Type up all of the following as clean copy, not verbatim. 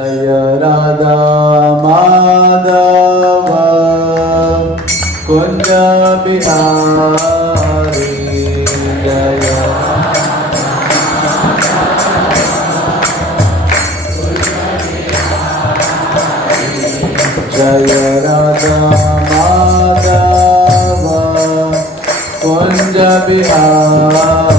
जय राधा माधव कुंज बिहारी जय जय राधा माधव कुंज बिहारी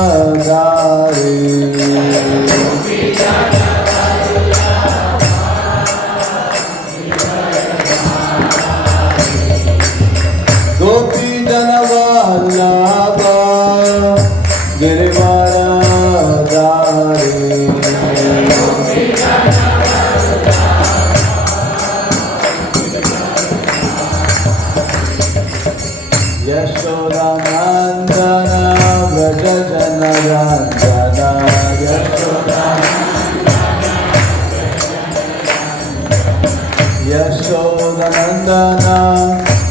गिरिवरधारी गोपी जन वल्लभ गिरिवरधारी यशोदानंदन व्रज जन रंजन यशोदानंदन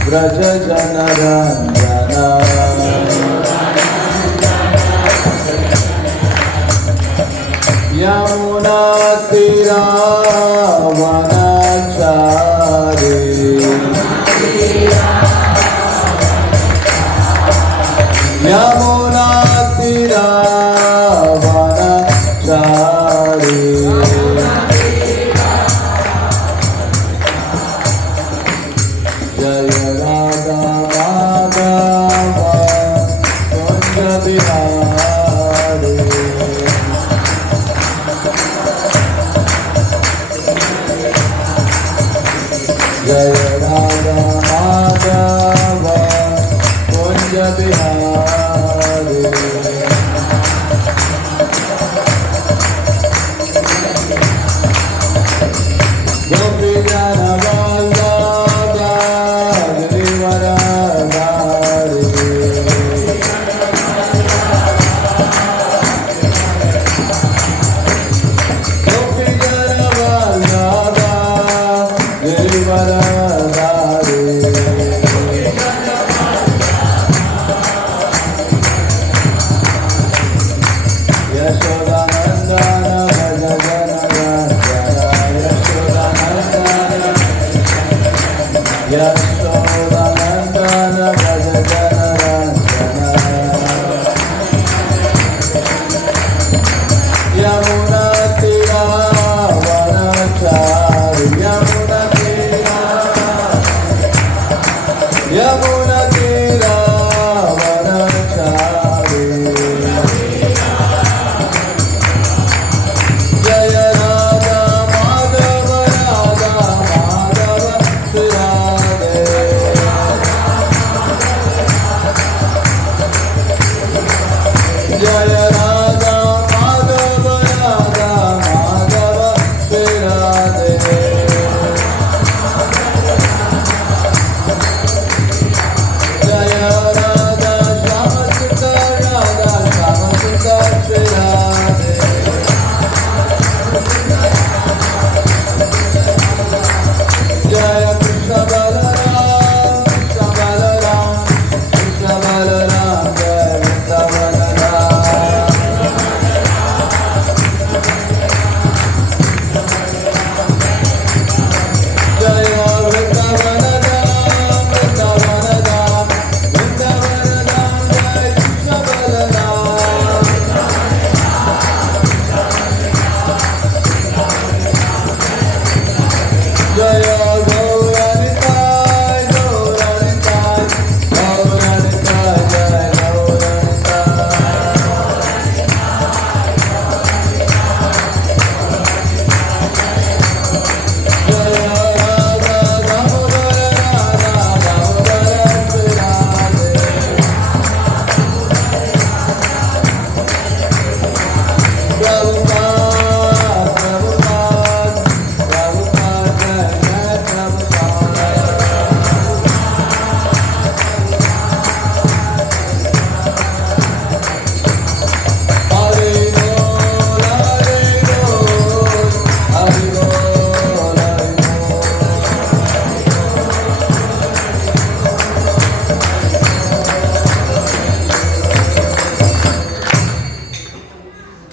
व्रज जन रंजन यमुना तीरा वनचारी यमुना तीरा वनचारी जय राधा माधव कुंज बिहारी जय राधा माधव कुंज बिहारी गोपी जन वल्लभ गिरिवरधारी गोपी जन वल्लभ गिरिवरधारी यशोदानंदन भज जन रंजन यशोदानंदन भज जन रंजन यमुना तीरा वनचारी यमुना तीरा वनचारी जय राधा माधव श्री राधे जय राधा माधव श्री राधे जय राधा श्याम सुंदर श्री राधे जय कृष्ण बलराम कृष्ण बलराम कृष्ण बलराम जय कृष्ण बलराम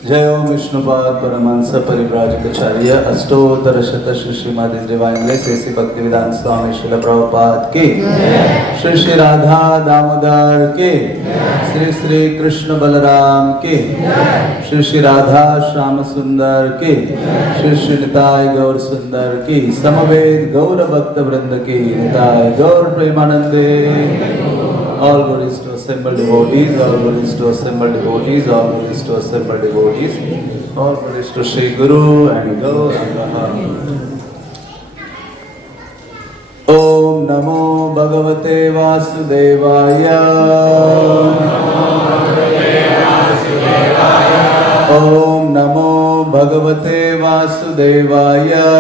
जय ओम विष्णुपाद परमहंस परिव्राजकाचार्य अष्टोत्तर शत श्री श्रीमद इंद्रवायुमले श्री भक्ति वेदांत स्वामी श्रील प्रभुपाद की श्री श्री राधा दामोदर के श्री श्री कृष्ण बलराम के श्री श्री राधा श्याम सुंदर के श्री श्री निताय गौर सुंदर की समवेत गौर भक्त वृंद की निताय गौर प्रेमानंदे। All glories to assembled devotees, all glories to assembled devotees, all glories to assembled devotees, all glories to Shri Guru and Gauranga. Om Namo Bhagavate Vasudevaya. Om Namo Bhagavate Vasudevaya.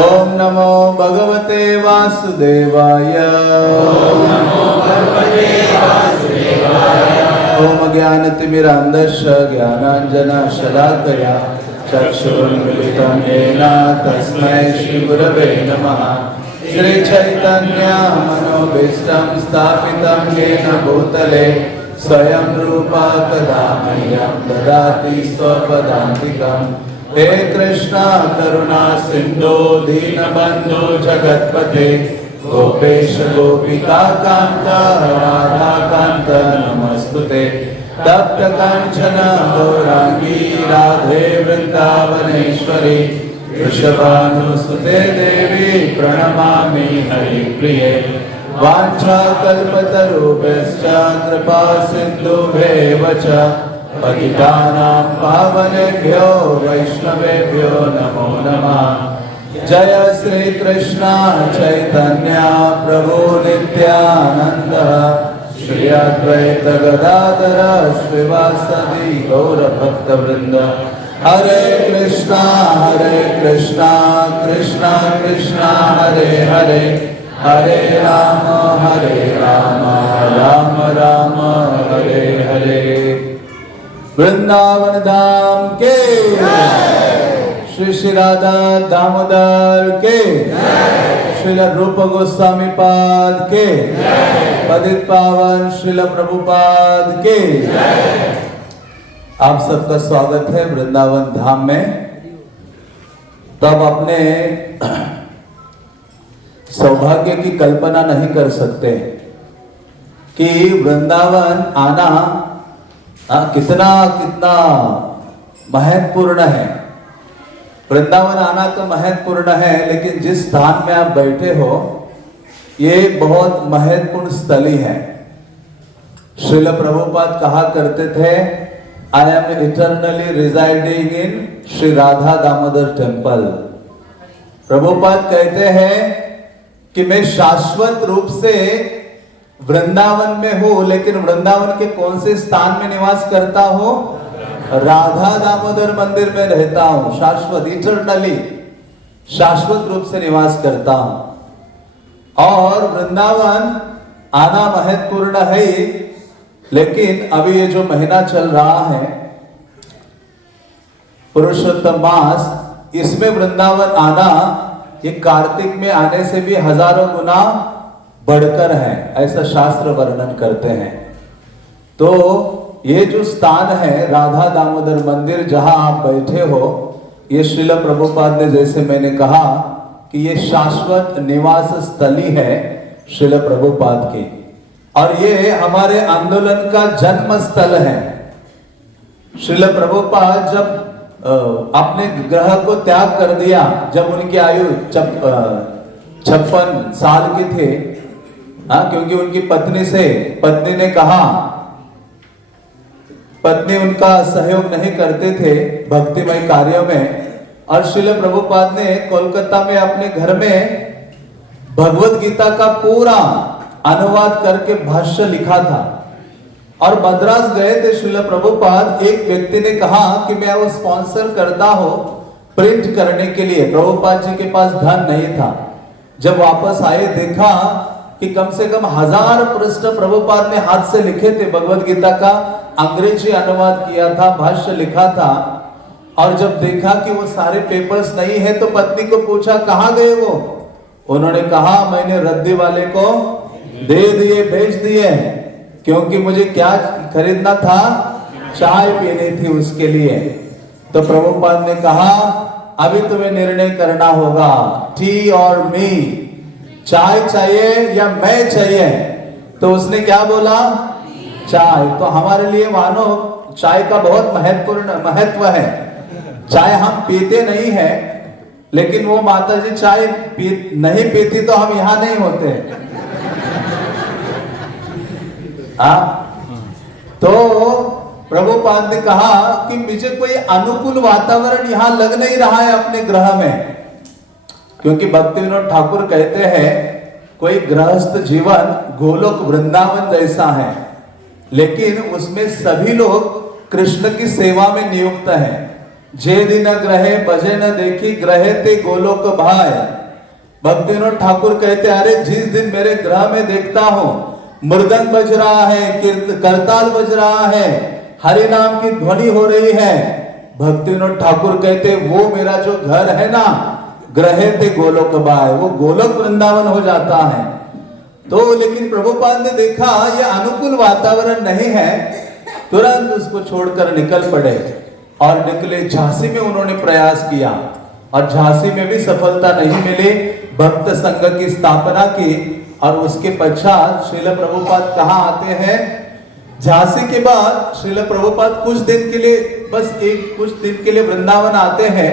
Om Namo Bhagavate Vasudevaya. Om Jnanatimirandasya Jnananjana Shalakaya Chakshurunmilitam Yena Tasmai Shri Gurave Namaha. Shri Chaitanya Manobhishtam Sthapitam Yena Bhutale Swayam Rupa Kadamahyam Dadati Swapadantikam. हे कृष्णा करुणा सिंधु दीनबंधु जगतपते गोपेश गोपिका कांत राधा कांत नमस्तुते तप्त कांचन गौरांगी राधे वृंदावनेश्वरी वृषभानुसुते देवी प्रणमामि हरिप्रिये वाञ्छाकल्पतरुभ्यश्च कृपा सिन्धुभ्येव च पतितानां पावनेभ्यो वैष्णवेभ्यो नमो नमः। जय श्री कृष्ण चैतन्य प्रभु नित्यानंद श्री अद्वैत गदाधर श्रीवासदि गौर भक्त वृंद। हरे कृष्णा कृष्णा कृष्णा हरे हरे हरे राम राम राम हरे हरे। वृंदावन धाम के श्री श्री राधा दामोदर के श्रील रूप गोस्वामी पाद के पतित पावन श्रील प्रभुपाद के आप सबका स्वागत है वृंदावन धाम में। तब अपने सौभाग्य की कल्पना नहीं कर सकते कि वृंदावन आना कितना महत्वपूर्ण है। वृंदावन आना तो महत्वपूर्ण है, लेकिन जिस स्थान में आप बैठे हो ये बहुत महत्वपूर्ण स्थली है। श्रील प्रभुपाद कहा करते थे, I am eternally residing in Shri Radha Damodar temple. Prabhupada कहते हैं कि मैं शाश्वत रूप से वृंदावन में हूं, लेकिन वृंदावन के कौन से स्थान में निवास करता हूं? राधा दामोदर मंदिर में रहता हूं। शाश्वत, इटर्नली शाश्वत रूप से निवास करता हूं। और वृंदावन आना महत्वपूर्ण है, लेकिन अभी ये जो महीना चल रहा है पुरुषोत्तम मास, इसमें वृंदावन आना ये कार्तिक में आने से भी हजारों गुना बढ़कर है, ऐसा शास्त्र वर्णन करते हैं। तो ये जो स्थान है राधा दामोदर मंदिर जहां आप बैठे हो, ये श्रील प्रभुपाद ने, जैसे मैंने कहा कि ये शाश्वत निवास स्थली है श्रील प्रभुपाद की, और ये हमारे आंदोलन का जन्म स्थल है। श्रील प्रभुपाद जब अपने ग्रह को त्याग कर दिया, जब उनकी आयु 56 साल की थे, क्योंकि उनकी पत्नी ने कहा, पत्नी उनका सहयोग नहीं करते थे भक्तिमय कार्यों में, और श्रील प्रभुपाद ने कोलकाता में अपने घर में भगवत गीता का पूरा अनुवाद करके भाष्य लिखा था। और मद्रास गए थे श्रील प्रभुपाद, एक व्यक्ति ने कहा कि मैं वो स्पॉन्सर करता हूं प्रिंट करने के लिए। प्रभुपाद जी के पास धन नहीं था। जब वापस आए देखा कि कम से कम 1000 पृष्ठ प्रभुपाद ने हाथ से लिखे थे, भगवत गीता का अंग्रेजी अनुवाद किया था, भाष्य लिखा था। और जब देखा कि वो सारे पेपर्स नहीं है, तो पत्नी को पूछा कहां गए वो? उन्होंने कहा मैंने रद्दी वाले को दे दिए, भेज दिए। क्योंकि मुझे क्या खरीदना था, चाय पीनी थी उसके लिए। तो प्रभुपाद ने कहा अभी तुम्हें निर्णय करना होगा, टी और मी, चाय चाहिए या मैं चाहिए। तो उसने क्या बोला, चाय। तो हमारे लिए मानो चाय का बहुत महत्व है। चाय हम पीते नहीं है, लेकिन वो माता जी चाय नहीं पीती तो हम यहां नहीं होते। तो प्रभुपाद ने कहा कि मुझे कोई अनुकूल वातावरण यहां लग नहीं रहा है अपने ग्रह में, क्योंकि भक्ति विनोद ठाकुर कहते हैं कोई गृहस्थ जीवन गोलोक वृंदावन जैसा है, लेकिन उसमें सभी लोग कृष्ण की सेवा में नियुक्त हैं। जे दिन ग्रहे बजे न देखी, ग्रहे ते गोलोक भाई। भक्ति विनोद ठाकुर कहते अरे जिस दिन मेरे ग्रह में देखता हूं मृदंग बज रहा है, करताल बज रहा है, हरि नाम की ध्वनि हो रही है, भक्ति विनोद ठाकुर कहते वो मेरा जो घर है ना, ग्रहे ते गोलोक भाई, वो गोलोक वृंदावन हो जाता है। तो लेकिन प्रभुपाद ने देखा ये अनुकूल वातावरण नहीं है, तुरंत उसको छोड़कर निकल पड़े और निकले। झांसी में उन्होंने प्रयास किया और झांसी में भी सफलता नहीं मिली। भक्त संघ की स्थापना की और उसके पश्चात श्रील प्रभुपाद कहाँ आते हैं, झांसी के बाद श्रील प्रभुपाद कुछ दिन के लिए, बस कुछ दिन के लिए वृंदावन आते हैं।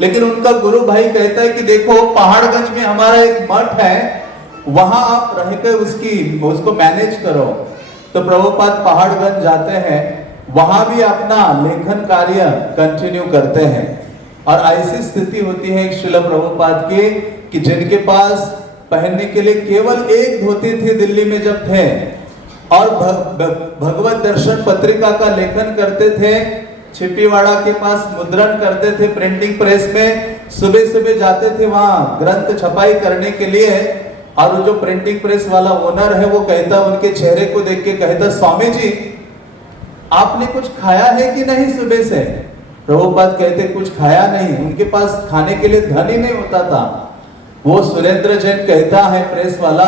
लेकिन उनका गुरु भाई कहता है कि देखो पहाड़गंज में हमारा एक मठ है, वहां आप रहकर उसको मैनेज करो। तो प्रभुपाद पहाड़गंज जाते हैं, वहां भी अपना लेखन कार्य कंटिन्यू करते हैं। और ऐसी स्थिति होती है श्रील प्रभुपाद की कि जिनके पास पहनने के लिए केवल एक धोती थी दिल्ली में जब थे, और भगवत दर्शन पत्रिका का लेखन करते थे, छिपीवाड़ा के पास मुद्रण करते थे प्रिंटिंग प्रेस में, सुबह सुबह जाते थे वहां ग्रंथ छपाई करने के लिए। और जो प्रिंटिंग प्रेस वाला ओनर है वो कहता, उनके चेहरे को देख के कहता, स्वामी जी आपने कुछ खाया है कि नहीं सुबह से। प्रभुपाद कहते कुछ खाया नहीं, उनके पास खाने के लिए धन ही नहीं होता था। वो सुरेंद्र जैन कहता है प्रेस वाला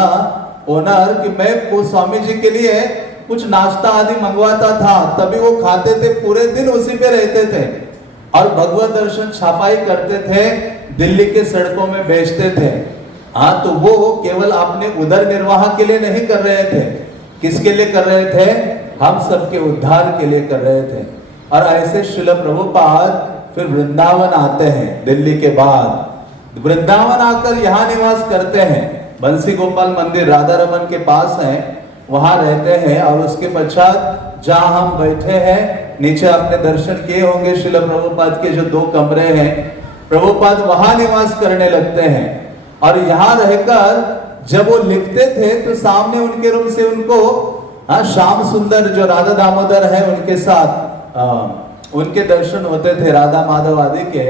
ओनर कि मैं वो स्वामी जी के लिए कुछ नाश्ता आदि मंगवाता था, तभी वो खाते थे, पूरे दिन उसी पे रहते थे और भगवत दर्शन छपाई करते थे, दिल्ली के सड़कों में बेचते थे। हाँ, तो वो केवल अपने उदर निर्वाह के लिए नहीं कर रहे थे, किसके लिए कर रहे थे, हम सबके उद्धार के लिए कर रहे थे। और ऐसे श्रील प्रभुपाद फिर वृंदावन आते हैं, दिल्ली के बाद वृंदावन आकर यहाँ निवास करते हैं। बंसी गोपाल मंदिर राधा रमन के पास है, वहां रहते हैं। और उसके पश्चात जहां हम बैठे हैं, नीचे आपने दर्शन किए होंगे श्रील प्रभुपाद के जो 2 कमरे हैं, प्रभुपाद वहां निवास करने लगते हैं। और यहाँ रहकर जब वो लिखते थे तो सामने उनके रूम से उनको श्याम सुंदर जो राधा दामोदर है उनके साथ उनके दर्शन होते थे, राधा माधव आदि के।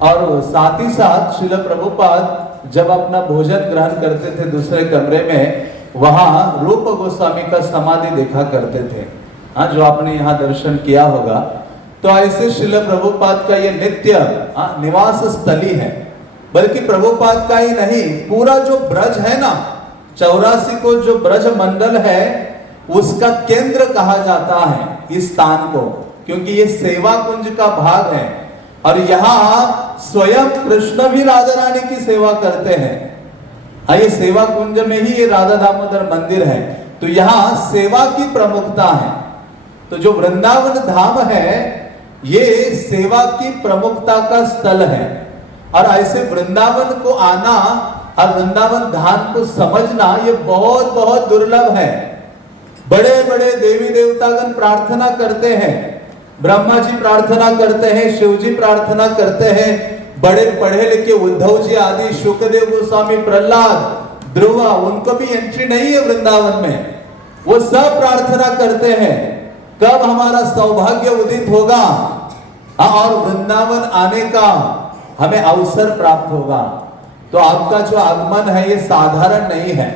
और साथ ही साथ श्रील प्रभुपाद जब अपना भोजन ग्रहण करते थे दूसरे कमरे में, वहां रूप गोस्वामी का समाधि देखा करते थे, जो आपने यहाँ दर्शन किया होगा। तो ऐसे श्रील प्रभुपाद का ये नित्य निवास स्थली है। बल्कि प्रभुपाद का ही नहीं, पूरा जो ब्रज है ना, 84 को जो ब्रज मंडल है उसका केंद्र कहा जाता है इस स्थान को, क्योंकि ये सेवा कुंज का भाग है। और यहाँ स्वयं कृष्ण भी राधा रानी की सेवा करते हैं। ये सेवा कुंज में ही ये राधा दामोदर मंदिर है, तो यहाँ सेवा की प्रमुखता है। तो जो वृंदावन धाम है ये सेवा की प्रमुखता का स्थल है। और ऐसे वृंदावन को आना और वृंदावन धाम को समझना ये बहुत बहुत दुर्लभ है। बड़े बड़े देवी देवतागण प्रार्थना करते हैं, ब्रह्मा जी प्रार्थना करते हैं, शिव जी प्रार्थना करते हैं, बड़े पढ़े लिखे उद्धव जी आदि, शुकदेव गोस्वामी, प्रहलाद, ध्रुव, उनको भी एंट्री नहीं है वृंदावन में। वो सब प्रार्थना करते हैं कब हमारा सौभाग्य उदित होगा और वृंदावन आने का हमें अवसर प्राप्त होगा। तो आपका जो आगमन है ये साधारण नहीं है।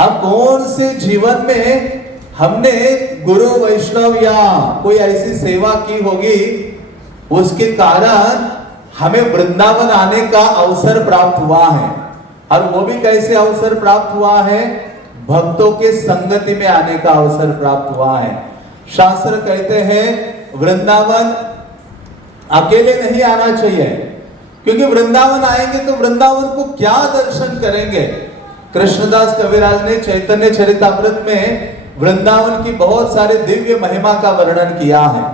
अब कौन से जीवन में हमने गुरु वैष्णव या कोई ऐसी सेवा की होगी उसके कारण हमें वृंदावन आने का अवसर प्राप्त हुआ है। और वो भी कैसे अवसर प्राप्त हुआ है, भक्तों के संगति में आने का अवसर प्राप्त हुआ है। शास्त्र कहते हैं वृंदावन अकेले नहीं आना चाहिए, क्योंकि वृंदावन आएंगे तो वृंदावन को क्या दर्शन करेंगे। कृष्णदास कविराज ने चैतन्य चरितामृत में वृंदावन की बहुत सारे दिव्य महिमा का वर्णन किया है।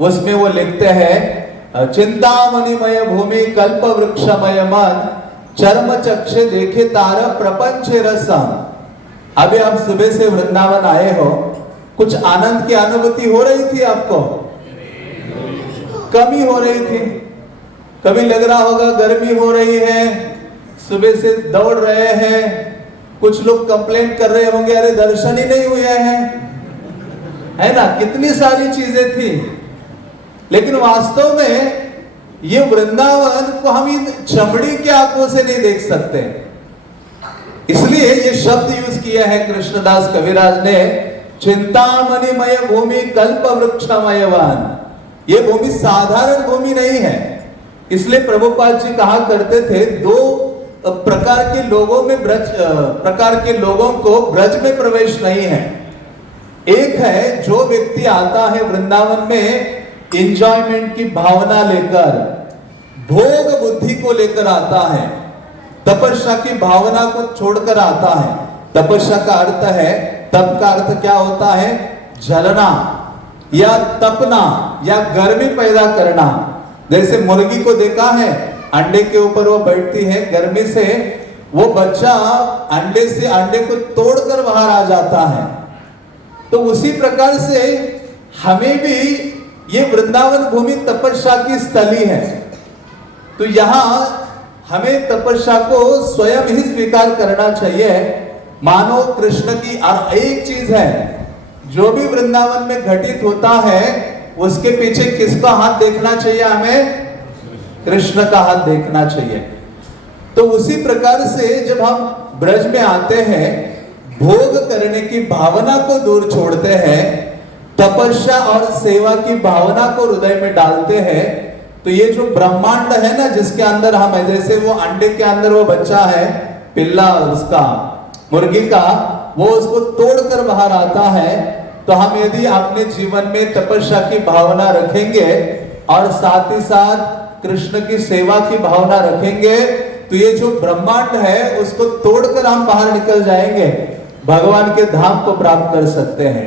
उसमें वो लिखते हैं चिंतामणिमय भूमि कल्प वृक्षमय मन चर्म चक्षे देखे तार प्रपंच रसम। अभी आप सुबह से वृंदावन आए हो, कुछ आनंद की अनुभूति हो रही थी आपको? कमी हो रही थी। कभी लग रहा होगा गर्मी हो रही है, सुबह से दौड़ रहे हैं, कुछ लोग कंप्लेंट कर रहे होंगे अरे दर्शन ही नहीं हुए हैं, है ना, कितनी सारी चीजें थी। लेकिन वास्तव में ये वृंदावन को हम इन चमड़ी के आंखों से नहीं देख सकते, इसलिए ये शब्द यूज किया है कृष्णदास कविराज ने, चिंतामणिमय भूमि कल्प वृक्षमयवान। ये भूमि साधारण भूमि नहीं है। इसलिए प्रभुपाद जी कहा करते थे दो प्रकार के लोगों में प्रकार के लोगों को ब्रज में प्रवेश नहीं है। एक है जो व्यक्ति आता है वृंदावन में एंजॉयमेंट की भावना लेकर, भोग बुद्धि को लेकर आता है, तपस्या की भावना को छोड़कर आता है। तपस्या का अर्थ है, तप का अर्थ क्या होता है? जलना या तपना या गर्मी पैदा करना। जैसे मुर्गी को देखा है, अंडे के ऊपर वो बैठती है, गर्मी से वो बच्चा अंडे से अंडे को तोड़कर बाहर आ जाता है। तो उसी प्रकार से हमें भी ये वृंदावन भूमि तपस्या की स्थली है। तो यहाँ हमें तपस्या को स्वयं ही स्वीकार करना चाहिए। मानो कृष्ण की और एक चीज है, जो भी वृंदावन में घटित होता है उसके पीछे किसका हाथ देखना चाहिए? हमें कृष्ण का हाथ देखना चाहिए। तो उसी प्रकार से जब हम ब्रज में आते हैं, भोग करने की भावना को दूर छोड़ते हैं, तपस्या और सेवा की भावना को हृदय में डालते हैं, तो ये जो ब्रह्मांड है ना जिसके अंदर हम है, जैसे वो अंडे के अंदर वो बच्चा है, पिल्ला उसका, मुर्गी का, वो उसको तोड़कर बाहर आता है। तो हम यदि अपने जीवन में तपस्या की भावना रखेंगे और साथ ही साथ कृष्ण की सेवा की भावना रखेंगे, तो ये जो ब्रह्मांड है उसको तोड़कर हम बाहर निकल जाएंगे, भगवान के धाम को प्राप्त कर सकते हैं।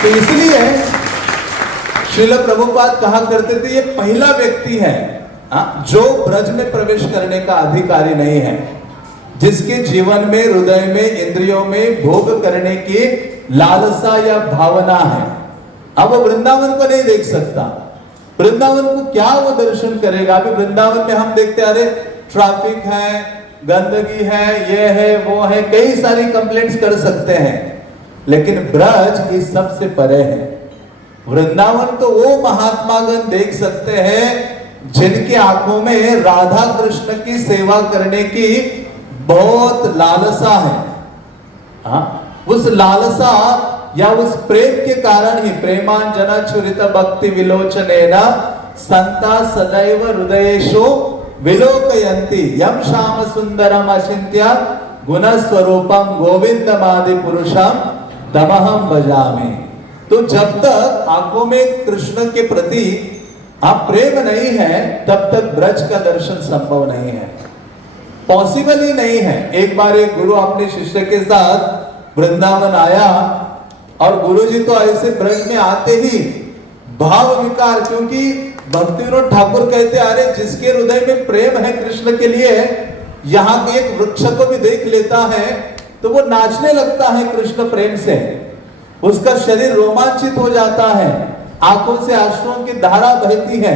तो इसलिए श्रील प्रभुपाद कहा करते थे ये पहला व्यक्ति है जो ब्रज में प्रवेश करने का अधिकारी नहीं है, जिसके जीवन में, हृदय में, इंद्रियों में भोग करने की लालसा या भावना है। अब वो वृंदावन को नहीं देख सकता। वृंदावन को क्या वो दर्शन करेगा? अभी वृंदावन में हम देखते अरे ट्रैफिक है, गंदगी है, ये है, वो है, कई सारी कंप्लेंट्स कर सकते हैं, लेकिन ब्रज इस सबसे परे है। वृंदावन तो वो महात्मागण देख सकते हैं जिनकी आंखों में राधा कृष्ण की सेवा करने की बहुत लालसा है। उस लालसा या उस प्रेम के कारण ही प्रेमांजना छुरित भक्ति विलोचनेना संता सदैव हृदयेषु विलोकयन्ति यम श्याम सुंदरम अचिंत्य गुण स्वरूपम गोविंदमादि पुरुषम तमहम भजामि। तो जब तक आंखों में कृष्ण के प्रति आप प्रेम नहीं है, तब तक ब्रज का दर्शन संभव नहीं है, पॉसिबल ही नहीं है। एक बार एक गुरु अपने शिष्य के साथ वृंदावन आया और गुरुजी तो ऐसे ब्रज में आते ही भाव विकार, क्योंकि भक्ति विनोद ठाकुर कहते अरे जिसके हृदय में प्रेम है कृष्ण के लिए, यहाँ के एक वृक्ष को भी देख लेता है तो वो नाचने लगता है कृष्ण प्रेम से, उसका शरीर रोमांचित हो जाता है, आंखों से आंसुओं की धारा बहती है।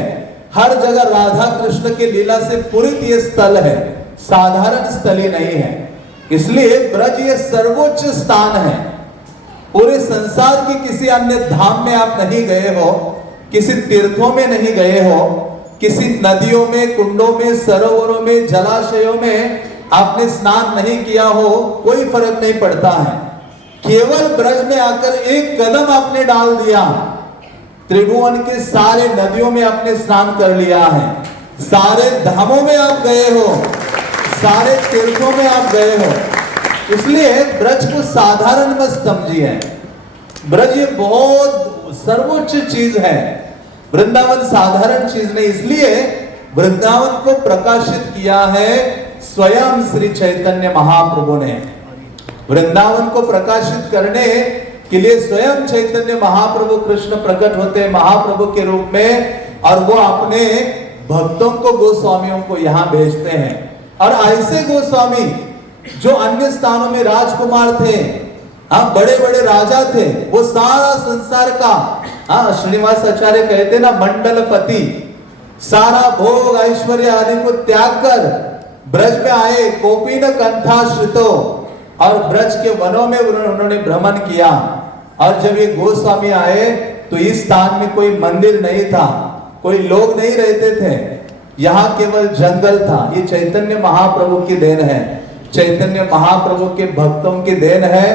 हर जगह राधा कृष्ण के लीला से पूरित ये स्थल है, साधारण स्थल ही नहीं है। इसलिए ब्रज ये सर्वोच्च स्थान है। पूरे संसार के किसी अन्य धाम में आप नहीं गए हो, किसी तीर्थों में नहीं गए हो, किसी नदियों में, कुंडों में, सरोवरों में, जलाशयों में आपने स्नान नहीं किया हो, कोई फर्क नहीं पड़ता है। केवल ब्रज में आकर एक कदम आपने डाल दिया, त्रिभुवन के सारे नदियों में आपने स्नान कर लिया है, सारे धामों में आप गए हो, सारे तीर्थों में आप गए हो। इसलिए ब्रज को साधारण मत समझिए। ब्रज ये बहुत सर्वोच्च चीज है, वृंदावन साधारण चीज नहीं। इसलिए वृंदावन को प्रकाशित किया है स्वयं श्री चैतन्य महाप्रभु ने। वृंदावन को प्रकाशित करने के लिए स्वयं चैतन्य महाप्रभु कृष्ण प्रकट होते हैं महाप्रभु के रूप में, और वो अपने भक्तों को, गोस्वामियों को यहाँ भेजते हैं। और ऐसे गोस्वामी जो अन्य स्थानों में राजकुमार थे, हाँ, बड़े बड़े राजा थे, वो सारा संसार का, हाँ, श्रीनिवास आचार्य कहते ना, मंडलपति, सारा भोग ऐश्वर्य आदि को त्याग कर ब्रज में आए, कोपिन कंठाश्रितो, और ब्रज के वनों में उन्होंने भ्रमण किया। और जब ये गोस्वामी आए तो इस स्थान में कोई मंदिर नहीं था, कोई लोग नहीं रहते थे, यहाँ केवल जंगल था। ये चैतन्य महाप्रभु की देन है, चैतन्य महाप्रभु के भक्तों की देन है,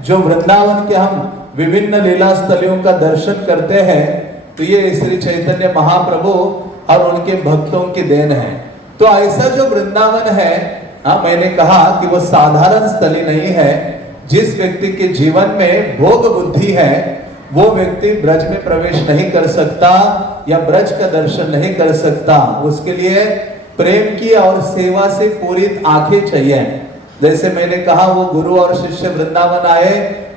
जो वृंदावन के हम विभिन्न लीला स्थलियों का दर्शन करते हैं, तो ये श्री चैतन्य महाप्रभु और उनके भक्तों की देन है। तो ऐसा जो वृंदावन है, हाँ, मैंने कहा कि वो साधारण स्थली नहीं है। जिस व्यक्ति के जीवन में भोग बुद्धि है, वो व्यक्ति ब्रज में प्रवेश नहीं कर सकता या ब्रज का दर्शन नहीं कर सकता। उसके लिए प्रेम की और सेवा से पूरी आंखें चाहिए। जैसे मैंने कहा, वो गुरु और शिष्य वृंदावन आए,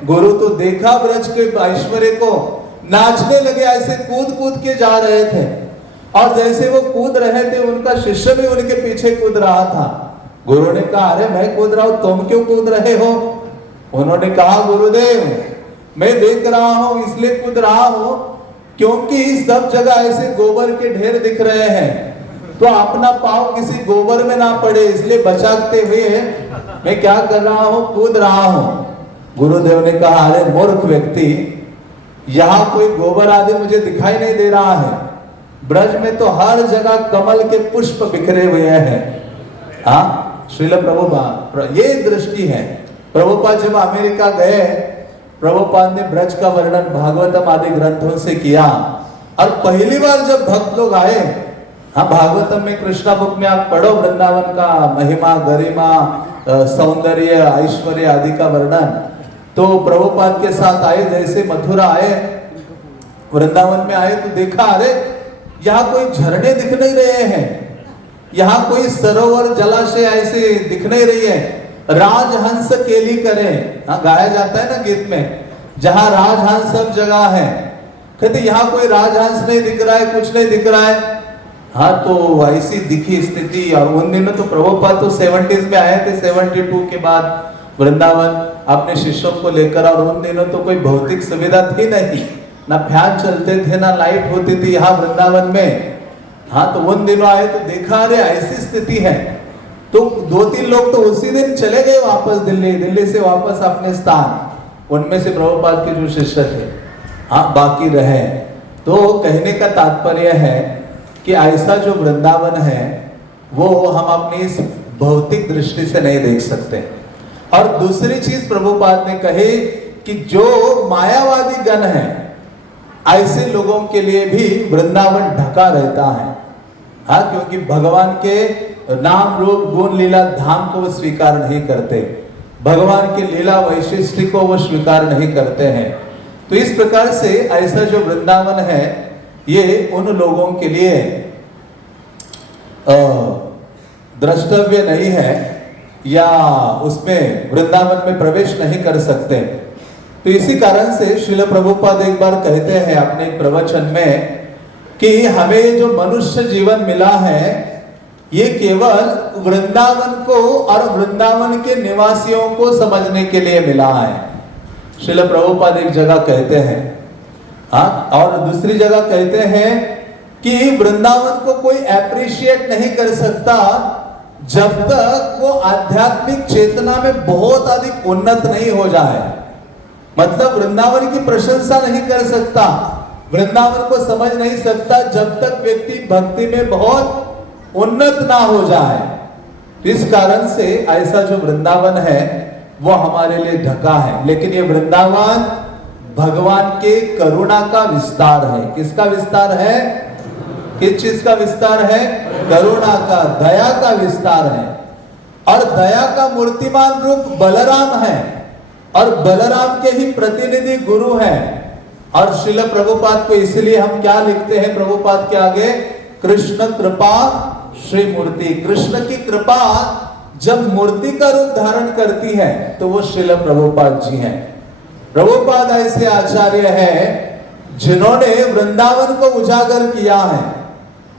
गुरु तो देखा ब्रज के ऐश्वर्य को, नाचने लगे, ऐसे कूद कूद के जा रहे थे। और जैसे वो कूद रहे थे, उनका शिष्य भी उनके पीछे कूद रहा था। गुरु ने कहा, अरे मैं कूद रहा हूं, तुम क्यों कूद रहे हो? उन्होंने कहा, गुरुदेव मैं देख रहा हूं इसलिए कूद रहा हूं क्योंकि सब जगह ऐसे गोबर के ढेर दिख रहे हैं, तो अपना पांव किसी गोबर में ना पड़े, इसलिए बचाते हुए मैं क्या कर रहा हूं, कूद रहा हूं। गुरुदेव ने कहा, अरे मूर्ख व्यक्ति, यहां कोई गोबर आदि मुझे दिखाई नहीं दे रहा है। ब्रज में तो हर जगह कमल के पुष्प बिखरे हुए हैं। हाँ, श्रील प्रभुपाद, ये दृष्टि है। प्रभुपाद जब अमेरिका गए, प्रभुपाद ने ब्रज का वर्णन भागवतम आदि ग्रंथों से किया। और पहली बार जब भक्त लोग आए, हाँ, भागवतम में, कृष्णा बुक में आप पढ़ो वृंदावन का महिमा, गरिमा, सौंदर्य, ऐश्वर्य आदि का वर्णन। तो प्रभुपाद के साथ आए, जैसे मथुरा आए, वृंदावन में आए, तो देखा, अरे यहाँ कोई झरने दिख नहीं रहे हैं, यहाँ कोई सरोवर जलाशय ऐसे दिख नहीं रही है। राजहंस केली करें, हाँ, गाया जाता है ना गीत में, जहां राजहंस सब जगह है। कहते यहाँ कोई राजहंस नहीं दिख रहा है, कुछ नहीं दिख रहा है। हाँ, तो ऐसी दिखी स्थिति। और उन दिनों तो प्रभुपाद तो 70s में आए थे, 72 के बाद वृंदावन अपने शिष्यों को लेकर। और उन दिनों तो कोई भौतिक सुविधा थी नहीं, ना फैन चलते थे, ना लाइट होती थी यहाँ वृंदावन में। हाँ, तो उन दिनों आए तो देखा, अरे ऐसी स्थिति है। तो 2-3 लोग तो उसी दिन चले गए वापस दिल्ली से वापस अपने स्थान। उनमें से प्रभुपाद के जो शिष्य थे, हाँ, बाकी रहे। तो कहने का तात्पर्य है कि ऐसा जो वृंदावन है, वो हम अपनी इस भौतिक दृष्टि से नहीं देख सकते। और दूसरी चीज प्रभुपाद ने कही कि जो मायावादी गण है, ऐसे लोगों के लिए भी वृंदावन ढका रहता है। हाँ, क्योंकि भगवान के नाम रूप गुण लीला धाम को वो स्वीकार नहीं करते, भगवान की लीला वैशिष्टि को वो स्वीकार नहीं करते हैं। तो इस प्रकार से ऐसा जो वृंदावन है, ये उन लोगों के लिए द्रष्टव्य नहीं है, या उसमें वृंदावन में प्रवेश नहीं कर सकते। तो इसी कारण से श्रील प्रभुपाद एक बार कहते हैं अपने प्रवचन में कि हमें जो मनुष्य जीवन मिला है, ये केवल वृंदावन को और वृंदावन के निवासियों को समझने के लिए मिला है। श्रील प्रभुपाद एक जगह कहते हैं, हाँ, और दूसरी जगह कहते हैं कि वृंदावन को कोई एप्रिशिएट नहीं कर सकता जब तक वो आध्यात्मिक चेतना में बहुत अधिक उन्नत नहीं हो जाए। मतलब वृंदावन की प्रशंसा नहीं कर सकता, वृंदावन को समझ नहीं सकता जब तक व्यक्ति भक्ति में बहुत उन्नत ना हो जाए। इस कारण से ऐसा जो वृंदावन है वो हमारे लिए ढका है। लेकिन ये वृंदावन भगवान के करुणा का विस्तार है। किसका विस्तार है? किस चीज का विस्तार है? करुणा का, दया का विस्तार है। और दया का मूर्तिमान रूप बलराम है और बलराम के ही प्रतिनिधि गुरु हैं। और श्रील प्रभुपाद को इसलिए हम क्या लिखते हैं प्रभुपाद के आगे, कृष्ण कृपा श्री मूर्ति। कृष्ण की कृपा जब मूर्ति का रूप धारण करती है तो वो श्रील प्रभुपाद जी हैं। प्रभुपाद ऐसे आचार्य हैं जिन्होंने वृंदावन को उजागर किया है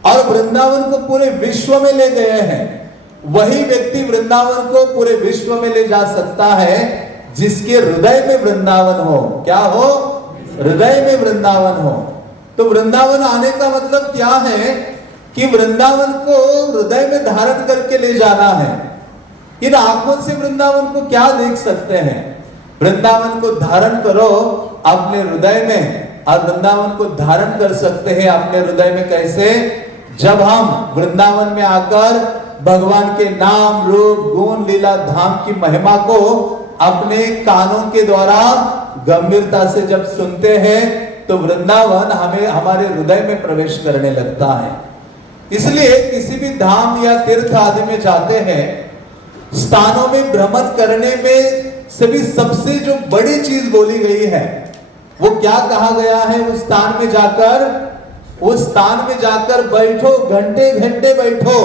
और वृंदावन को पूरे विश्व में ले गए हैं। वही व्यक्ति वृंदावन को पूरे विश्व में ले जा सकता है जिसके हृदय में वृंदावन हो। क्या हो? हृदय में वृंदावन हो। तो वृंदावन आने का मतलब क्या है कि वृंदावन को हृदय में धारण करके ले जाना है। इन आंखों से वृंदावन को क्या देख सकते हैं? वृंदावन को धारण करो अपने हृदय में, और वृंदावन को धारण कर सकते हैं अपने हृदय में कैसे? जब हम वृंदावन में आकर भगवान के नाम रूप गुण लीला धाम की महिमा को अपने कानों के द्वारा गंभीरता से जब सुनते हैं तो वृंदावन हमें हमारे हृदय में प्रवेश करने लगता है। इसलिए किसी भी धाम या तीर्थ आदि में जाते हैं, स्थानों में भ्रमण करने में सभी सबसे जो बड़ी चीज बोली गई है वो क्या कहा गया है? उस स्थान में जाकर बैठो, घंटे घंटे बैठो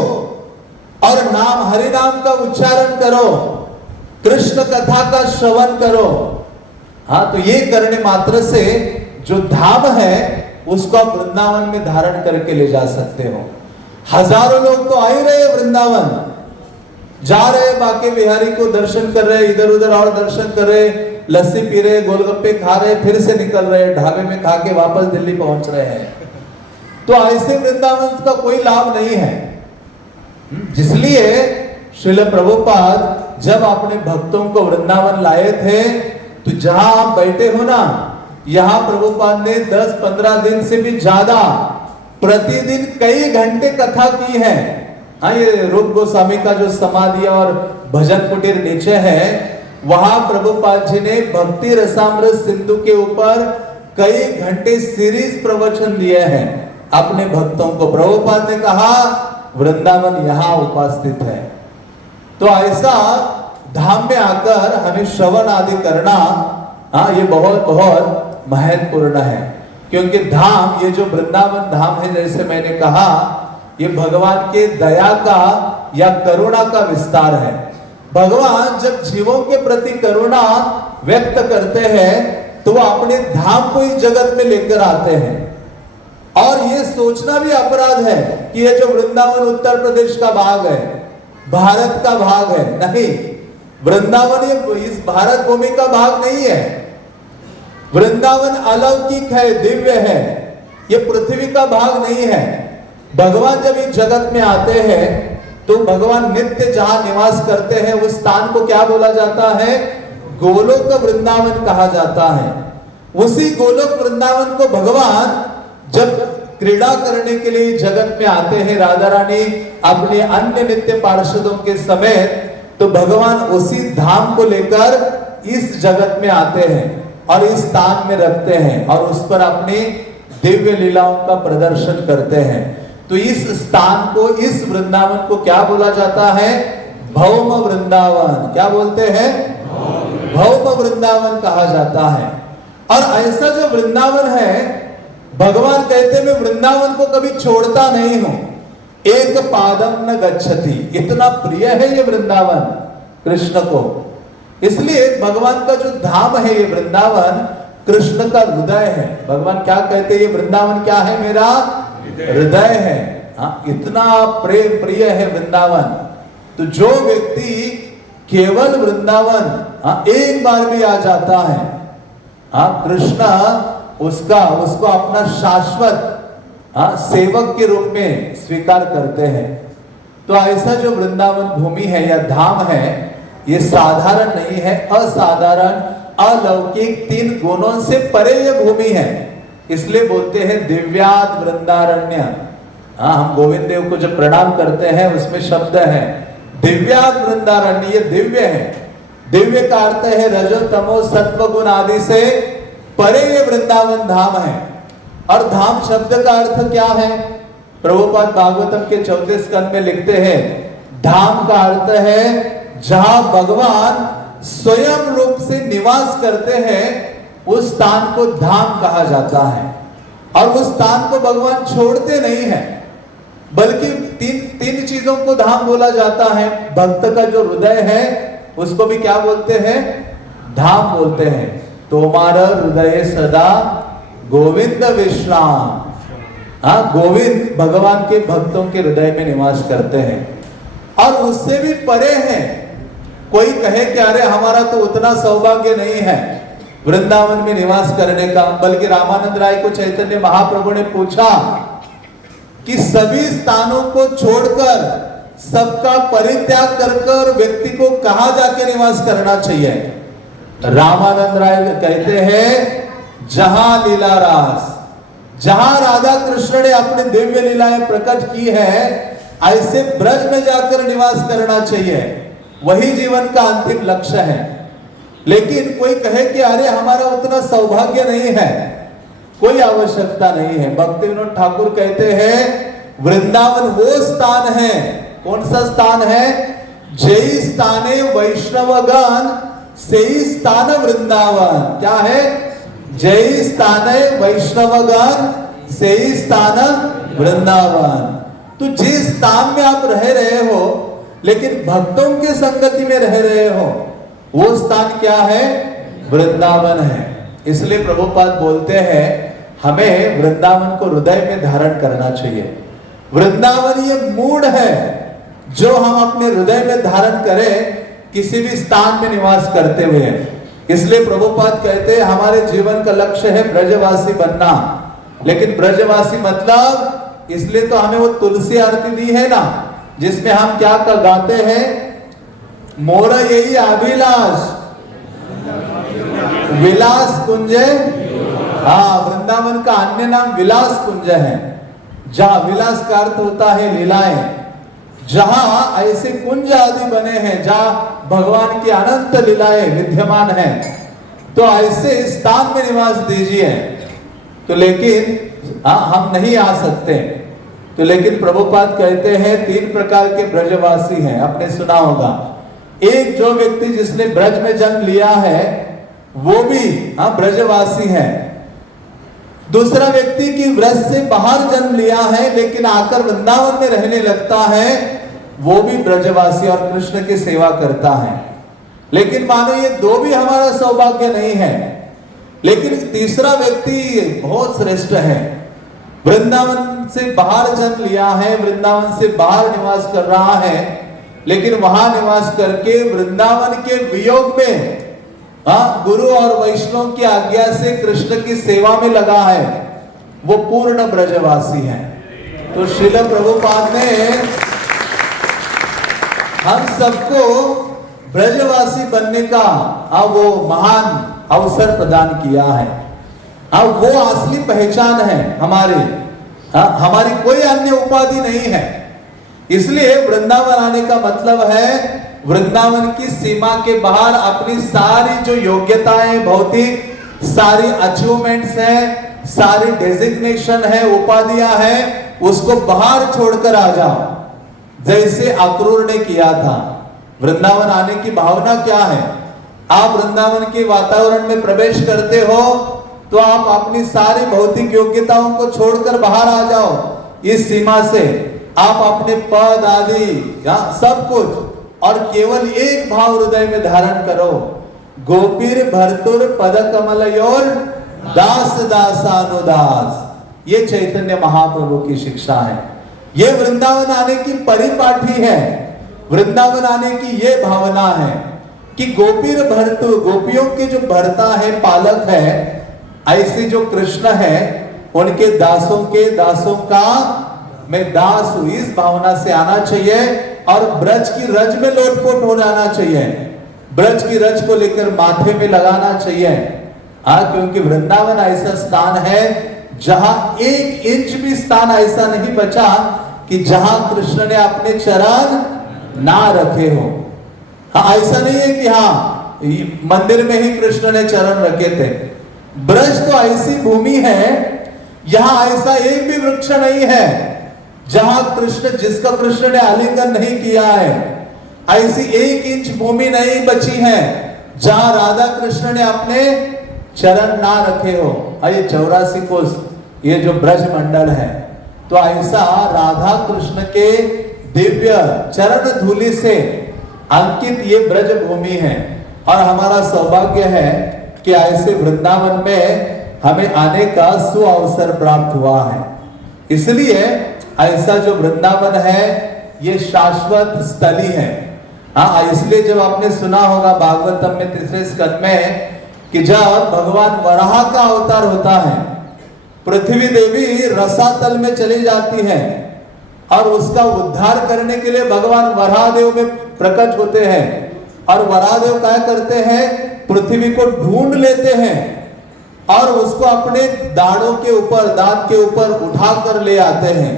और नाम हरि नाम का उच्चारण करो, कृष्ण कथा का श्रवण करो। हाँ, तो ये करने मात्र से जो धाम है उसको आप वृंदावन में धारण करके ले जा सकते हो। हजारों लोग तो आ ही रहे वृंदावन, जा रहे बाके बिहारी को दर्शन कर रहे, इधर उधर और दर्शन कर रहे, लस्सी पी रहे, गोलगप्पे खा रहे, फिर से निकल रहे, ढाबे में खा के वापस दिल्ली पहुंच रहे हैं। तो ऐसे वृंदावन का कोई लाभ नहीं है। जिसलिए श्रील प्रभुपाद जब अपने भक्तों को वृंदावन लाए थे तो जहां आप बैठे हो ना, यहां प्रभुपाद ने 10-15 दिन से भी ज्यादा प्रतिदिन कई घंटे कथा की है। हाँ, ये रूप गोस्वामी का जो समाधि और भजन कुटीर नीचे है, वहां प्रभुपाद जी ने भक्ति रसामृत सिंधु के ऊपर कई घंटे सीरीज प्रवचन दिए हैं अपने भक्तों को। प्रभुपाद ने कहा वृंदावन यहां उपस्थित है। तो ऐसा धाम में आकर हमें श्रवण आदि करना, हाँ, ये बहुत बहुत महत्वपूर्ण है। क्योंकि धाम, ये जो वृंदावन धाम है, जैसे मैंने कहा, ये भगवान के दया का या करुणा का विस्तार है। भगवान जब जीवों के प्रति करुणा व्यक्त करते हैं तो वो अपने धाम को इस जगत में लेकर आते हैं। और ये सोचना भी अपराध है कि ये जो वृंदावन उत्तर प्रदेश का भाग है, भारत का भाग है, नहीं, वृंदावन ये इस भारत भूमि का भाग नहीं है। वृंदावन अलौकिक है, दिव्य है, ये पृथ्वी का भाग नहीं है। भगवान जब इस जगत में आते हैं तो भगवान नित्य जहां निवास करते हैं उस स्थान को क्या बोला जाता है? गोलोक वृंदावन कहा जाता है। उसी गोलोक वृंदावन को भगवान जब क्रीड़ा करने के लिए जगत में आते हैं, राधा रानी अपने अन्य नित्य पार्षदों के समेत, तो भगवान उसी धाम को लेकर इस जगत में आते हैं और इस स्थान में रखते हैं और उस पर अपनी दिव्य लीलाओं का प्रदर्शन करते हैं। तो इस स्थान को, इस वृंदावन को क्या बोला जाता है? भौम वृंदावन। क्या बोलते हैं? भौम वृंदावन कहा जाता है। और ऐसा जो वृंदावन है, भगवान कहते हैं मैं वृंदावन को कभी छोड़ता नहीं हूं, एक पादम न गच्छति। इतना प्रिय है ये वृंदावन कृष्ण को। इसलिए भगवान का जो धाम है ये वृंदावन कृष्ण का हृदय है। भगवान क्या कहते हैं? ये वृंदावन क्या है? मेरा हृदय है। हाँ, इतना प्रेम प्रिय है वृंदावन। तो जो व्यक्ति केवल वृंदावन, हाँ, एक बार भी आ जाता है, हाँ, कृष्ण उसको अपना शाश्वत, हाँ, सेवक के रूप में स्वीकार करते हैं। तो ऐसा जो वृंदावन भूमि है या धाम है, ये साधारण नहीं है, असाधारण अलौकिक 3 गुणों से परे ये भूमि है। इसलिए बोलते हैं दिव्याद वृंदारण्य। हाँ, हम गोविंद देव को जब प्रणाम करते हैं उसमें शब्द है दिव्याद वृंदारण्य। ये दिव्य है। दिव्य का अर्थ है रजो तमो सत्व गुण आदि से परे ये वृंदावन धाम है। और धाम शब्द का अर्थ क्या है? प्रभुपाद भागवतम के 34 स्कंद में लिखते हैं धाम का अर्थ है जहां भगवान स्वयं रूप से निवास करते हैं, उस स्थान को धाम कहा जाता है। और उस स्थान को भगवान छोड़ते नहीं है, बल्कि तीन चीजों को धाम बोला जाता है। भक्त का जो हृदय है उसको भी क्या बोलते हैं? धाम बोलते हैं। तुम्हारा हृदय सदा गोविंद विश्राम। हाँ, गोविंद भगवान के भक्तों के हृदय में निवास करते हैं और उससे भी परे हैं। कोई कहे कि अरे हमारा तो उतना सौभाग्य नहीं है वृंदावन में निवास करने का, बल्कि रामानंद राय को चैतन्य महाप्रभु ने पूछा कि सभी स्थानों को छोड़कर, सबका परित्याग कर व्यक्ति को कहां जाके निवास करना चाहिए? रामानंद राय कहते हैं जहां लीला रास, जहां राधा कृष्ण ने अपने दिव्य लीलाएं प्रकट की है, ऐसे ब्रज में जाकर निवास करना चाहिए। वही जीवन का अंतिम लक्ष्य है। लेकिन कोई कहे कि अरे हमारा उतना सौभाग्य नहीं है, कोई आवश्यकता नहीं है। भक्ति विनोद ठाकुर कहते हैं वृंदावन वो स्थान है। कौन सा स्थान है? जय स्थाने वैष्णवगण सेई स्थान वृंदावन। क्या है? जय स्थाने वैष्णवगण सेई स्थान वृंदावन। तो जिस स्थान में आप रह रहे हो लेकिन भक्तों के संगति में रह रहे हो, वो स्थान क्या है? वृंदावन है। इसलिए प्रभुपाद बोलते हैं हमें वृंदावन को हृदय में धारण करना चाहिए। वृंदावन ये मूड है जो हम अपने हृदय में धारण करें किसी भी स्थान में निवास करते हुए। इसलिए प्रभुपाद कहते हैं हमारे जीवन का लक्ष्य है ब्रजवासी बनना। लेकिन ब्रजवासी मतलब, इसलिए तो हमें वो तुलसी आरती दी है ना, जिसमें हम क्या गाते हैं? मोर यही अभिलाष विलास कुंज। हाँ, वृंदावन का अन्य नाम विलास कुंज है, जहां विलास का अर्थ होता है लीलाएं, जहां ऐसे कुंज आदि बने हैं जहां भगवान की अनंत लीलाएं विद्यमान हैं। तो ऐसे स्थान में निवास दीजिए। तो लेकिन हम नहीं आ सकते। तो लेकिन प्रभुपाद कहते हैं 3 प्रकार के ब्रजवासी हैं। आपने सुना होगा, एक जो व्यक्ति जिसने ब्रज में जन्म लिया है वो भी ब्रजवासी है। दूसरा व्यक्ति की ब्रज से बाहर जन्म लिया है लेकिन आकर वृंदावन में रहने लगता है, वो भी ब्रजवासी और कृष्ण की सेवा करता है। लेकिन मानो ये दो भी हमारा सौभाग्य नहीं है। लेकिन तीसरा व्यक्ति बहुत श्रेष्ठ है, वृंदावन से बाहर जन्म लिया है, वृंदावन से बाहर निवास कर रहा है, लेकिन वहां निवास करके वृंदावन के वियोग में गुरु और वैष्णव की आज्ञा से कृष्ण की सेवा में लगा है, वो पूर्ण ब्रजवासी है। तो श्रील प्रभुपाद ने हम सबको ब्रजवासी बनने का वो महान अवसर प्रदान किया है। अब वो असली पहचान है हमारी कोई अन्य उपाधि नहीं है। इसलिए वृंदावन आने का मतलब है वृंदावन की सीमा के बाहर अपनी सारी जो योग्यताएं, भौतिक सारी अचीवमेंट्स हैं, सारी डेजिग्नेशन है, उपाधियां हैं, उसको बाहर छोड़कर आ जाओ, जैसे अक्रूर ने किया था। वृंदावन आने की भावना क्या है? आप वृंदावन के वातावरण में प्रवेश करते हो तो आप अपनी सारी भौतिक योग्यताओं को छोड़कर बाहर आ जाओ इस सीमा से। आप अपने पद आदि सब कुछ, और केवल एक भाव हृदय में धारण करो, गोपीर भरतुर पद कमलयोर दास दासानुदास। ये चैतन्य महाप्रभु की शिक्षा है। ये वृंदावन आने की परिपाठी है। वृंदावन आने की ये भावना है कि गोपीर भरतुर, गोपियों के जो भरता है, पालक है, ऐसे जो कृष्ण है उनके दासों का मैं दास हूं, इस भावना से आना चाहिए। और ब्रज की रज में लोटपोट हो जाना चाहिए, ब्रज की रज को लेकर माथे में लगाना चाहिए। क्योंकि वृंदावन ऐसा स्थान है जहां 1 इंच भी स्थान ऐसा नहीं बचा कि जहां कृष्ण ने अपने चरण ना रखे हो। ऐसा नहीं है कि मंदिर में ही कृष्ण ने चरण रखे थे। ब्रज तो ऐसी भूमि है, यहां ऐसा एक भी वृक्ष नहीं है जहां कृष्ण, जिसका कृष्ण ने आलिंगन नहीं किया है, ऐसी 1 इंच भूमि नहीं बची है जहां राधा कृष्ण ने अपने चरण ना रखे हो। ये 84 कोस ये जो ब्रज मंडल है, तो ऐसा राधा कृष्ण के दिव्य चरण धूलि से अंकित ये ब्रज भूमि है। और हमारा सौभाग्य है कि ऐसे वृंदावन में हमें आने का सुअवसर प्राप्त हुआ है। इसलिए ऐसा जो वृंदावन है ये शाश्वत स्थली है। हाँ, इसलिए जब आपने सुना होगा भागवतम में 3 स्कंद में कि जब भगवान वराह का अवतार होता है, पृथ्वी देवी रसातल में चली जाती है और उसका उद्धार करने के लिए भगवान वराहदेव में प्रकट होते हैं। और वराहदेव क्या करते हैं, पृथ्वी को ढूंढ लेते हैं और उसको अपने दाढ़ों के ऊपर, दांत के ऊपर उठाकर ले आते हैं।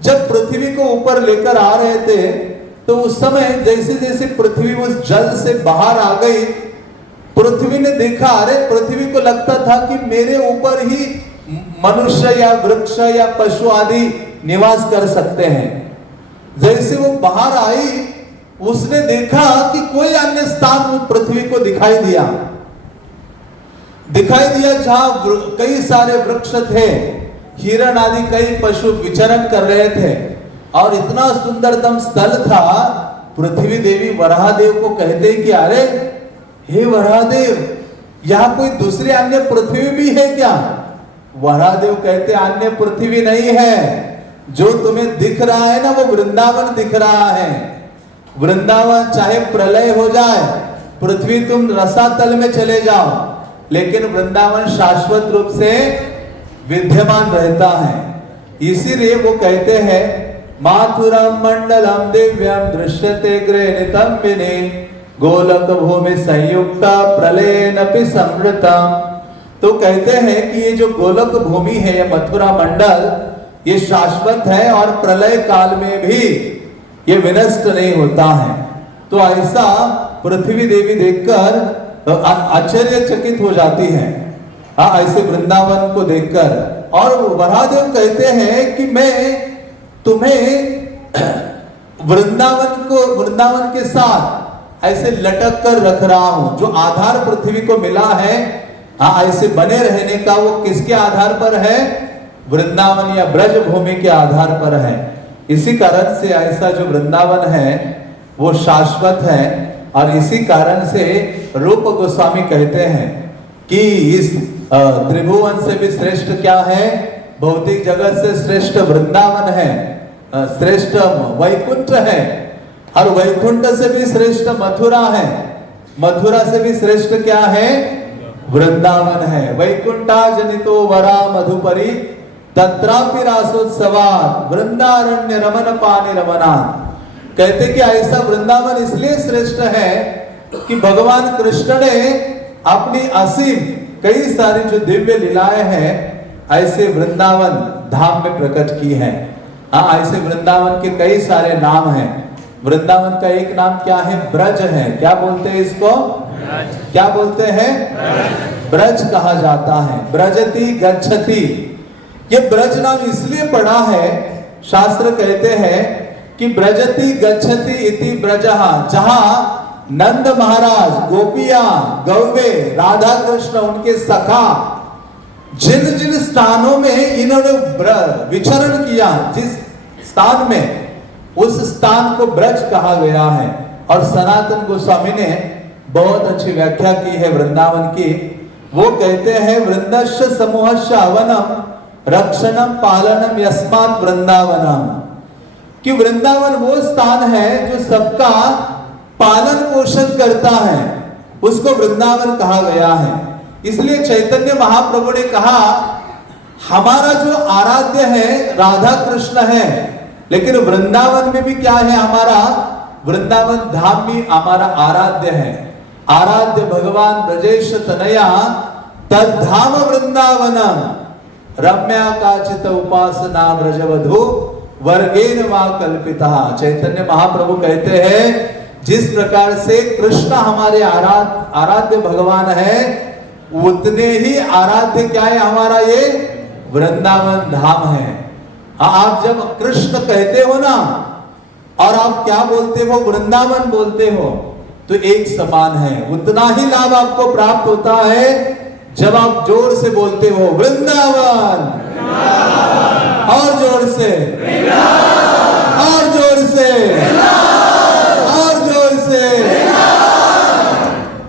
जब पृथ्वी को ऊपर लेकर आ रहे थे तो उस समय जैसे जैसे पृथ्वी उस जल से बाहर आ गई, पृथ्वी ने देखा, अरे पृथ्वी को लगता था कि मेरे ऊपर ही मनुष्य या वृक्ष या पशु आदि निवास कर सकते हैं। जैसे वो बाहर आई, उसने देखा कि कोई अन्य स्थान पृथ्वी को दिखाई दिया जहां कई सारे वृक्ष थे, हिरण आदि कई पशु विचरण कर रहे थे और इतना सुंदरतम स्थल था। पृथ्वी देवी वराहदेव को कहते कि अरे हे वराहदेव, यहाँ कोई दूसरी अन्य पृथ्वी भी है क्या? वराहदेव कहते अन्य पृथ्वी नहीं है, जो तुम्हें दिख रहा है ना वो वृंदावन दिख रहा है। वृंदावन चाहे प्रलय हो जाए, पृथ्वी तुम रसातल में चले जाओ, लेकिन वृंदावन शाश्वत रूप से विद्यमान रहता है। इसीलिए वो कहते हैं माथुरम मंडलम दिव्यम दृश्यते गृहीतम विने गोलक भूमि संयुक्ता प्रलयनपि समृता। तो कहते हैं कि ये जो गोलक भूमि है, ये मथुरा मंडल, ये शाश्वत है और प्रलय काल में भी ये विनष्ट नहीं होता है। तो ऐसा पृथ्वी देवी देखकर आश्चर्यचकित हो जाती है, हाँ, ऐसे वृंदावन को देखकर। और वराहदेव कहते हैं कि मैं तुम्हें वृंदावन के साथ ऐसे लटक कर रख रहा हूं। जो आधार पृथ्वी को मिला है, हाँ, ऐसे बने रहने का, वो किसके आधार पर है? वृंदावन या ब्रज भूमि के आधार पर है। इसी कारण से ऐसा जो वृंदावन है वो शाश्वत है। और इसी कारण से रूप गोस्वामी कहते हैं कि इस त्रिभुवन से भी श्रेष्ठ क्या है? भौतिक जगत से श्रेष्ठ वृंदावन है, श्रेष्ठ वैकुंठ है, और वैकुंठ से भी श्रेष्ठ मथुरा है, मथुरा से भी श्रेष्ठ क्या है? वृंदावन है। वैकुंठा जनितो वरा मधुपरी तत्रापि रासोत्सवात् वृंदारण्य रमन पानि रमनात्। कहते कि ऐसा वृंदावन इसलिए श्रेष्ठ है कि भगवान कृष्ण ने अपनी असीम कई सारी जो दिव्य लीलाएं हैं ऐसे वृंदावन धाम में प्रकट की है। हाँ, ऐसे वृंदावन के कई सारे नाम हैं। वृंदावन का एक नाम क्या है? ब्रज है। क्या बोलते हैं इसको? क्या बोलते हैं? ब्रज कहा जाता है। ब्रजति गच्छति, ये ब्रज नाम इसलिए पड़ा है, शास्त्र कहते हैं कि ब्रजति गच्छति इति ब्रजः, जहां नंद महाराज, गोपियां, गौवे, राधा कृष्ण, उनके सखा जिन जिन स्थानों में इन्होंने विचरण किया, जिस स्थान में, उस स्थान को ब्रज कहा गया है। और सनातन गोस्वामी ने बहुत अच्छी व्याख्या की है वृंदावन की। वो कहते हैं वृंदस्य समूहस्य अवनम रक्षणम पालनम यस्मात् वृंदावनम, कि वृंदावन वो स्थान है जो सबका पालन पोषण करता है, उसको वृंदावन कहा गया है। इसलिए चैतन्य महाप्रभु ने कहा हमारा जो आराध्य है राधा कृष्ण है, लेकिन वृंदावन में भी क्या है? हमारा वृंदावन धाम भी हमारा आराध्य है। आराध्य भगवान ब्रजेश तनया तद्धाम वृंदावनम रम्या काचित उपासना ब्रजवधु वर्गेन वा कल्पिता। चैतन्य महाप्रभु कहते हैं जिस प्रकार से कृष्ण हमारे आराध्य भगवान है, उतने ही आराध्य क्या है हमारा? ये वृंदावन धाम है। आप जब कृष्ण कहते हो ना और आप क्या बोलते हो, वृंदावन बोलते हो, तो एक समान है। उतना ही लाभ आपको प्राप्त होता है जब आप जोर से बोलते हो वृंदावन, और जोर से, और जोर से, और जोर से।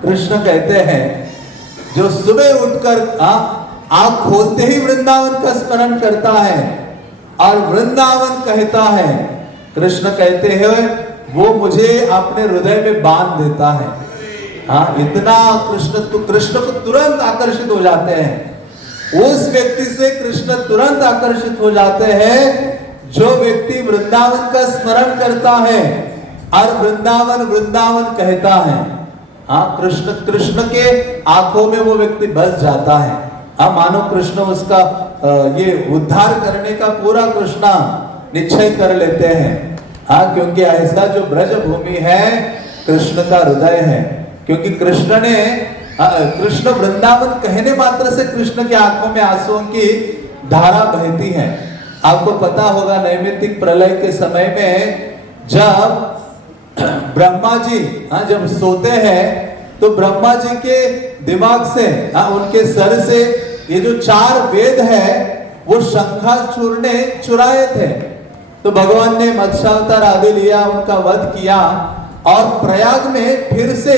कृष्ण कहते हैं जो सुबह उठकर आंख खोलते ही वृंदावन का स्मरण करता है और वृंदावन कहता है, कृष्ण कहते हैं वो मुझे अपने हृदय में बांध देता है। इतना कृष्ण को तुरंत आकर्षित हो जाते हैं। उस व्यक्ति से कृष्ण तुरंत आकर्षित हो जाते हैं जो व्यक्ति वृंदावन का स्मरण करता है और वृंदावन वृंदावन कहता है। कृष्ण के आंखों में वो व्यक्ति बस जाता है। मानो कृष्ण उसका ये उद्धार करने का पूरा कृष्ण निश्चय कर लेते हैं। क्योंकि ऐसा जो ब्रज भूमि है कृष्ण का हृदय है। क्योंकि कृष्ण वृंदावन कहने मात्र से कृष्ण के आंखों में आंसुओं की धारा बहती है। आपको पता होगा नैमित्तिक प्रलय के समय में जब ब्रह्मा जी जब सोते हैं तो ब्रह्मा जी के दिमाग से उनके सर से ये जो 4 वेद है वो शंखाचूर ने चुराए थे। तो भगवान ने मत्स्यावतार आदि लिया, उनका वध किया और प्रयाग में फिर से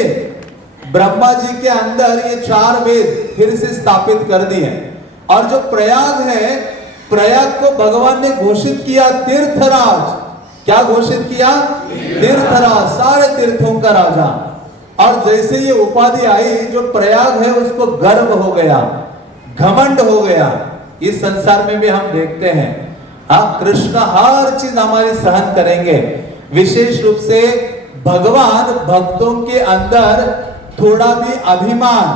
ब्रह्मा जी के अंदर ये 4 वेद फिर से स्थापित कर दिए। और जो प्रयाग है, प्रयाग को भगवान ने घोषित किया तीर्थराज। क्या घोषित किया? तीर्थराज, सारे तीर्थों का राजा। और जैसे ये उपाधि आई, जो प्रयाग है उसको गर्व हो गया, घमंड हो गया। इस संसार में भी हम देखते हैं कृष्ण हर चीज हमारी सहन करेंगे। विशेष रूप से भगवान भक्तों के अंदर थोड़ा भी अभिमान,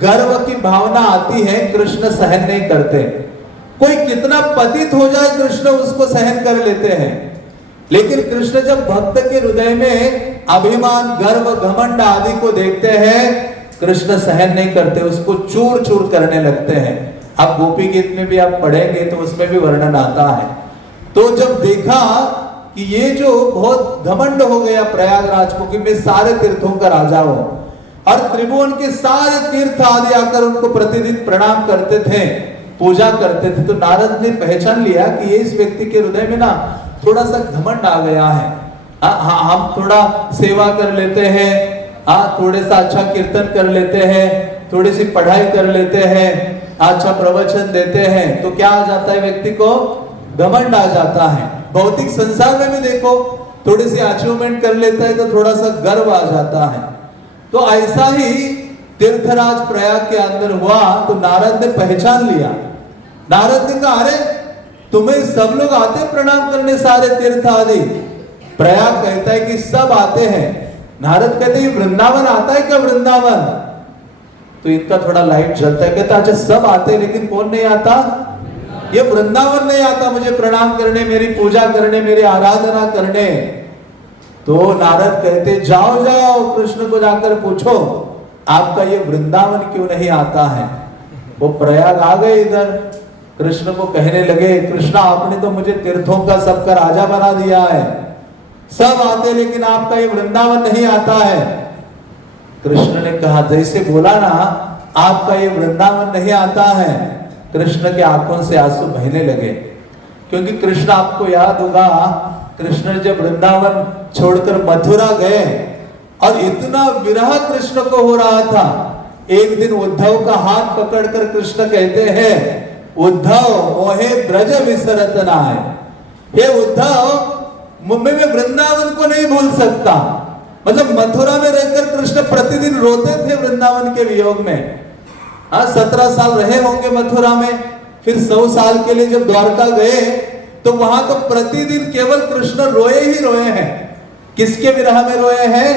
गर्व की भावना आती है, कृष्ण सहन नहीं करते। कोई कितना पतित हो जाए कृष्ण उसको सहन कर लेते हैं। लेकिन कृष्ण जब भक्त के हृदय में अभिमान, गर्व, घमंड आदि को देखते हैं, कृष्ण सहन नहीं करते, उसको चूर चूर करने लगते हैं। आप गोपी गीत में भी आप पढ़ेंगे तो उसमें भी वर्णन आता है। तो जब देखा कि ये जो बहुत घमंड हो गया प्रयागराज को कि मैं सारे तीर्थों का राजा हूं, और त्रिभुवन के सारे तीर्थ आदि आकर उनको प्रतिदिन प्रणाम करते थे, पूजा करते थे, तो नारद ने पहचान लिया कि ये इस व्यक्ति के हृदय में ना थोड़ा सा घमंड आ गया है। हम थोड़ा सेवा कर लेते हैं, थोड़े सा अच्छा कीर्तन कर लेते हैं, थोड़ी सी पढ़ाई कर लेते हैं, अच्छा प्रवचन देते हैं, तो क्या आ जाता है व्यक्ति को? घमंड आ जाता है। भौतिक संसार में भी देखो, थोड़ी सी अचीवमेंट कर लेता है तो थोड़ा सा गर्व आ जाता है। तो ऐसा ही तीर्थराज प्रयाग के अंदर हुआ। तो नारद ने पहचान लिया। नारद ने कहा, अरे तुम्हें सब लोग आते प्रणाम करने, सारे तीर्थ आदि? प्रयाग कहता है कि सब आते हैं। नारद कहते हैं वृंदावन आता है क्या? वृंदावन? तो इनका थोड़ा लाइट जलता है। कहता अच्छा सब आते हैं लेकिन कौन नहीं आता? ये वृंदावन नहीं आता मुझे प्रणाम करने, मेरी पूजा करने, मेरी आराधना करने। तो नारद कहते जाओ जाओ कृष्ण को जाकर पूछो आपका ये वृंदावन क्यों नहीं आता है। वो प्रयाग आ गए इधर, कृष्ण को कहने लगे, कृष्ण आपने तो मुझे तीर्थों का सबका राजा बना दिया है, सब आते लेकिन आपका ये वृंदावन नहीं आता है। कृष्ण ने कहा जैसे बोला ना आपका ये वृंदावन नहीं आता है, कृष्ण के आंखों से आंसू बहने लगे। क्योंकि कृष्ण, आपको याद होगा, कृष्ण जब वृंदावन छोड़कर मथुरा गए और इतना विरह कृष्ण को हो रहा था, एक दिन उद्धव का हाथ पकड़कर कृष्ण कहते हैं, उद्धव मोहे ब्रज विसरत नाय। हे उद्धव, मैं वृंदावन को नहीं भूल सकता। मतलब मथुरा में रहकर कृष्ण प्रतिदिन रोते थे वृंदावन के वियोग में। 17 साल रहे होंगे मथुरा में, फिर 100 साल के लिए जब द्वारका गए तो वहां तो प्रतिदिन केवल कृष्ण रोए ही रोए हैं। किसके विरह में रोए हैं?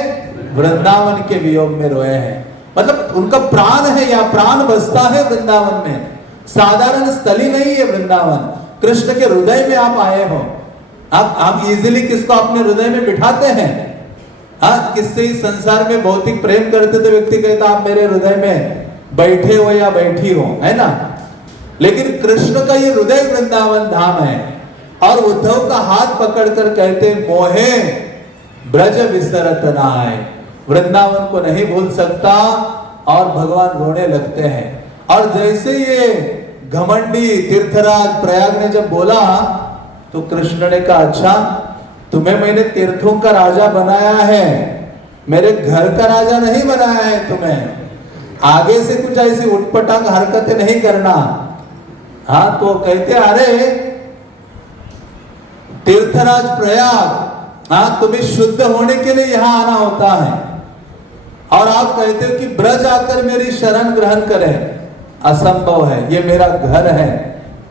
वृंदावन के वियोग में रोए हैं। मतलब उनका प्राण है, या प्राण बसता है वृंदावन में। साधारण स्थली नहीं है वृंदावन, कृष्ण के हृदय में आप आए हो। आप इजीली किसको अपने हृदय में बिठाते हैं? किससे इस संसार में भौतिक प्रेम करते तो व्यक्ति कहता आप मेरे हृदय में बैठे हो या बैठी हो, है ना। लेकिन कृष्ण का ये हृदय वृंदावन धाम है। और उद्धव का हाथ पकड़कर कहते मोहे ब्रज विसरत नाय, वृंदावन को नहीं भूल सकता, और भगवान रोने लगते हैं। और जैसे ये घमंडी तीर्थराज प्रयाग ने जब बोला तो कृष्ण ने कहा अच्छा तुम्हें मैंने तीर्थों का राजा बनाया है, मेरे घर का राजा नहीं बनाया है, तुम्हें आगे से कुछ ऐसी उटपटांग हरकतें नहीं करना। हाँ तो कहते अरे तीर्थराज प्रयाग, हाँ तुम्हें शुद्ध होने के लिए यहां आना होता है, और आप कहते हो कि ब्रज आकर मेरी शरण ग्रहण करें, असंभव है, ये मेरा घर है,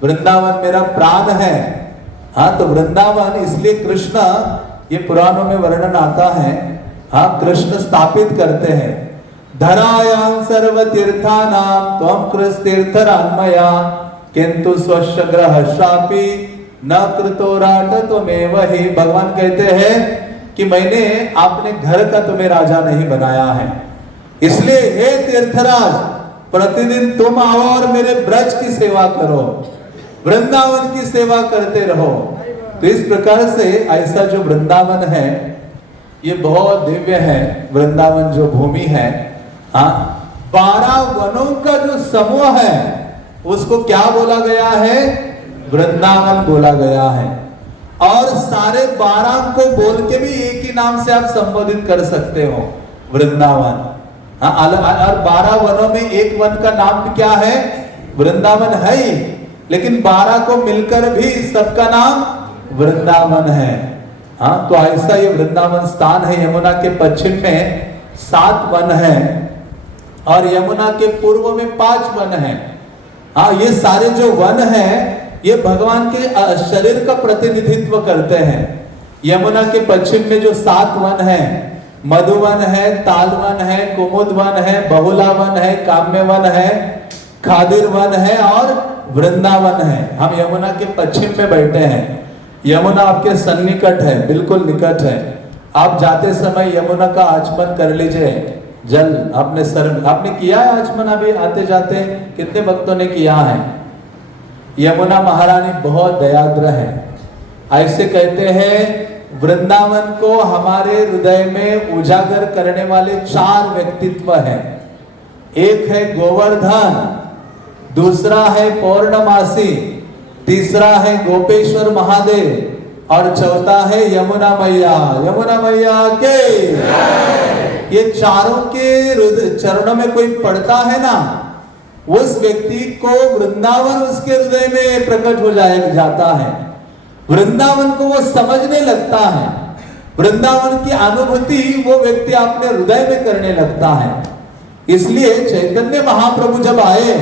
वृंदावन मेरा प्राण है। हाँ तो वृंदावन इसलिए कृष्ण, ये पुराणों में वर्णन आता है, हाँ कृष्ण स्थापित करते हैं धरायां सर्व तीर्थानां त्वं कृष्ण तीर्थरान्मया किंतु स्वस्य ग्रह शापी न कृतोराट त्वमेव ही। भगवान कहते हैं कि मैंने अपने घर का तुम्हें राजा नहीं बनाया है, इसलिए हे तीर्थराज प्रतिदिन तुम आओ और मेरे ब्रज की सेवा करो, वृंदावन की सेवा करते रहो। तो इस प्रकार से ऐसा जो वृंदावन है ये बहुत दिव्य है, वृंदावन जो भूमि है। हाँ 12 वनों का जो समूह है उसको क्या बोला गया है, वृंदावन बोला गया है। और सारे 12 को बोल के भी एक ही नाम से आप संबोधित कर सकते हो, वृंदावन। हाँ और 12 वनों में एक वन का नाम क्या है, वृंदावन है ही, लेकिन 12 को मिलकर भी सबका नाम वृंदावन है। हाँ तो ऐसा ये वृंदावन स्थान है। यमुना के पश्चिम में 7 वन है और यमुना के पूर्व में 5 वन है। हाँ ये सारे जो वन है ये भगवान के शरीर का प्रतिनिधित्व करते हैं। यमुना के पश्चिम में जो 7 वन है, मधुवन है, तालवन है, कुमुद वन है, बहुला वन है, काम्य वन है, खादिर वन है और वृंदावन है। हम यमुना के पश्चिम में बैठे हैं। यमुना आपके सन्निकट है, बिल्कुल निकट है। आप जाते समय यमुना का आचमन कर लीजिए, जल अपने सर, आपने किया है आचमन अभी आते जाते, कितने भक्तों ने किया है। यमुना महारानी बहुत दयाद्र है। ऐसे कहते हैं वृंदावन को हमारे हृदय में उजागर करने वाले 4 व्यक्तित्व हैं। एक है गोवर्धन, दूसरा है पौर्णमासी, तीसरा है गोपेश्वर महादेव और चौथा है यमुना मैया। यमुना मैया के ये चारों के चरणों में कोई पड़ता है ना, उस व्यक्ति को वृंदावन उसके हृदय में प्रकट हो जाता है। वृंदावन को वो समझने लगता है, वृंदावन की अनुभूति वो व्यक्ति अपने हृदय में करने लगता है। इसलिए चैतन्य महाप्रभु जब आए,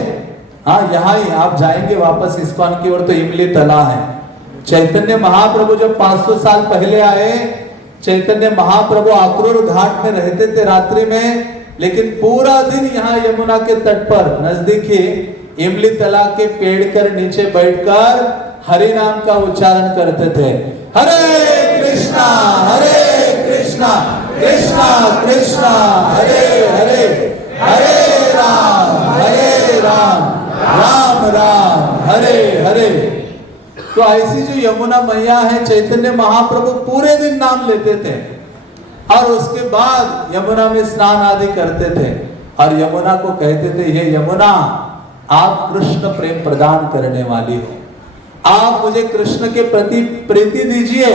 हाँ यहाँ ही आप जाएंगे वापस इस्कॉन की ओर तो इमली तला है। चैतन्य महाप्रभु जब 500 साल पहले आए, चैतन्य महाप्रभु आक्रोर घाट में रहते थे रात्रि में, लेकिन पूरा दिन यहाँ यमुना के तट पर नजदीकी इमली तला के पेड़ कर नीचे बैठकर हरि नाम का उच्चारण करते थे। हरे कृष्णा कृष्णा कृष्णा हरे हरे, हरे राम राम राम हरे हरे। तो ऐसी जो यमुना मैया है, चैतन्य महाप्रभु पूरे दिन नाम लेते थे और उसके बाद यमुना में स्नान आदि करते थे और यमुना को कहते थे, हे यमुना आप कृष्ण प्रेम प्रदान करने वाली हो, आप मुझे कृष्ण के प्रति प्रीति दीजिए,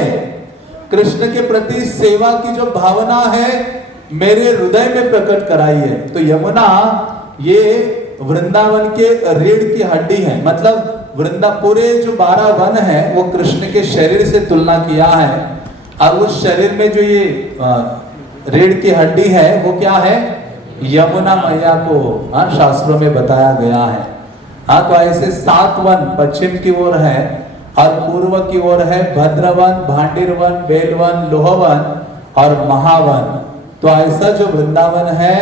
कृष्ण के प्रति सेवा की जो भावना है मेरे हृदय में प्रकट कराइए। तो यमुना ये वृंदावन के रीढ़ की हड्डी है, मतलब पूरे जो 12 वन है वो कृष्ण के शरीर से तुलना किया है और उस शरीर में जो ये रीढ़ की हड्डी है वो क्या है, यमुना मैया को शास्त्रों में बताया गया है। हाँ तो ऐसे 7 वन पश्चिम की ओर है और पूर्व की ओर है भद्रवन, भांडिरवन, बेलवन, लोहवन और महावन। तो ऐसा जो वृंदावन है,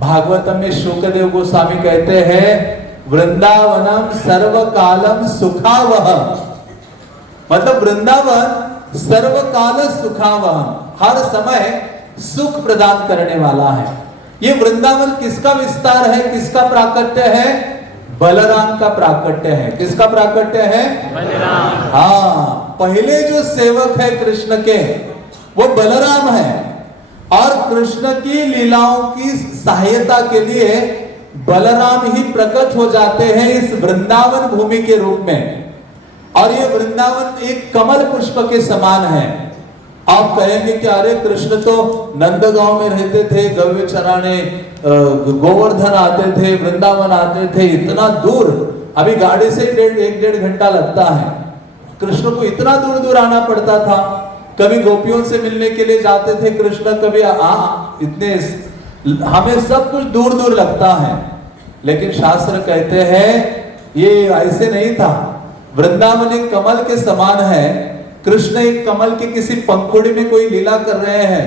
भागवतम में शुकदेव गोस्वामी कहते हैं वृंदावनम सर्वकालम सुखावह, मतलब वृंदावन सर्वकाल सुखावह, हर समय सुख प्रदान करने वाला है। ये वृंदावन किसका विस्तार है, किसका प्राकट्य है, बलराम का प्राकट्य है। किसका प्राकट्य है? बलराम। हाँ, पहले जो सेवक है कृष्ण के वो बलराम है, और कृष्ण की लीलाओं की सहायता के लिए बलराम ही प्रकट हो जाते हैं इस वृंदावन भूमि के रूप में। और ये वृंदावन एक कमल पुष्प के समान है। आप कहेंगे कि अरे कृष्ण तो नंदगांव में रहते थे, गव्य चराने गोवर्धन आते थे, वृंदावन आते थे, इतना दूर, अभी गाड़ी से एक डेढ़ घंटा लगता है। कृष्ण को इतना दूर दूर आना पड़ता था। कभी गोपियों से मिलने के लिए जाते थे कृष्ण, कभी इतने, हमें सब कुछ दूर दूर लगता है। लेकिन शास्त्र कहते हैं ये ऐसे नहीं था। वृंदावन एक कमल के समान है। कृष्ण एक कमल के किसी पंखुड़ी में कोई लीला कर रहे हैं,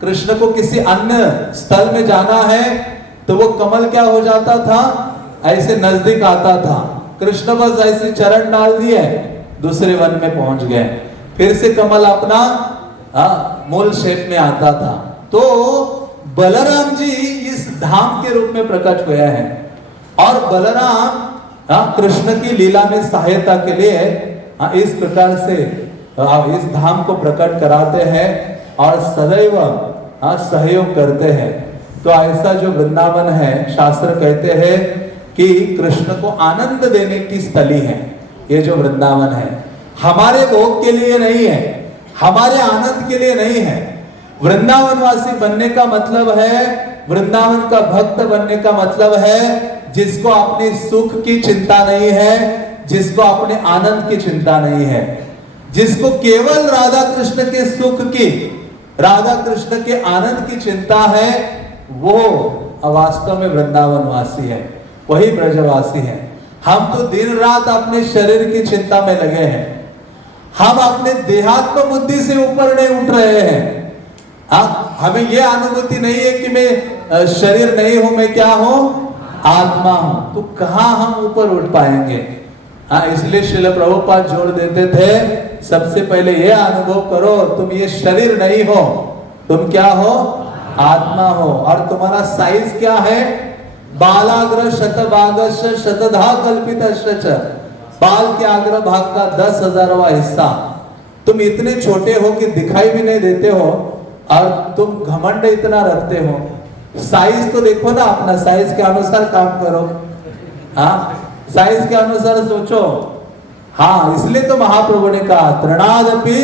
कृष्ण को किसी अन्य स्थल में जाना है तो वो कमल क्या हो जाता था, ऐसे नजदीक आता था। कृष्ण बस ऐसे चरण डाल दिए, दूसरे वन में पहुंच गए, फिर से कमल अपना मूल शेप में आता था। तो बलराम जी इस धाम के रूप में प्रकट हुए हैं, और बलराम कृष्ण की लीला में सहायता के लिए इस प्रकार से इस धाम को प्रकट कराते हैं और सदैव सहयोग करते हैं। तो ऐसा जो वृंदावन है, शास्त्र कहते हैं कि कृष्ण को आनंद देने की स्थली है। ये जो वृंदावन है हमारे भोग के लिए नहीं है, हमारे आनंद के लिए नहीं है। वृंदावनवासी बनने का मतलब है, वृंदावन का भक्त बनने का मतलब है जिसको अपने सुख की चिंता नहीं है, जिसको अपने आनंद की चिंता नहीं है, जिसको केवल राधा कृष्ण के सुख की, राधा कृष्ण के आनंद की चिंता है, वो वास्तव में वृंदावनवासी है, वही ब्रजवासी है। हम तो दिन रात अपने शरीर की चिंता में लगे हैं, हम अपने देहात्म बुद्धि से ऊपर नहीं उठ रहे हैं। हमें यह अनुभूति नहीं है कि मैं शरीर नहीं हूं, मैं क्या हूं, आत्मा हूं। तो कहां हम ऊपर उठ पाएंगे? इसलिए श्रील प्रभुपाद जोर देते थे, सबसे पहले यह अनुभव करो तुम ये शरीर नहीं हो, तुम क्या हो, आत्मा हो। और तुम्हारा साइज क्या है, बालाग्र शतभागस्य शतधा कल्पितश्च, बाल के आग्र भाग का 10,000वां हिस्सा। तुम इतने छोटे हो कि दिखाई भी नहीं देते हो, और तुम घमंड इतना रखते हो। साइज तो देखो ना, अपना साइज के अनुसार काम करो, साइज के अनुसार सोचो। इसलिए तो महाप्रभु ने कहा तृणादपि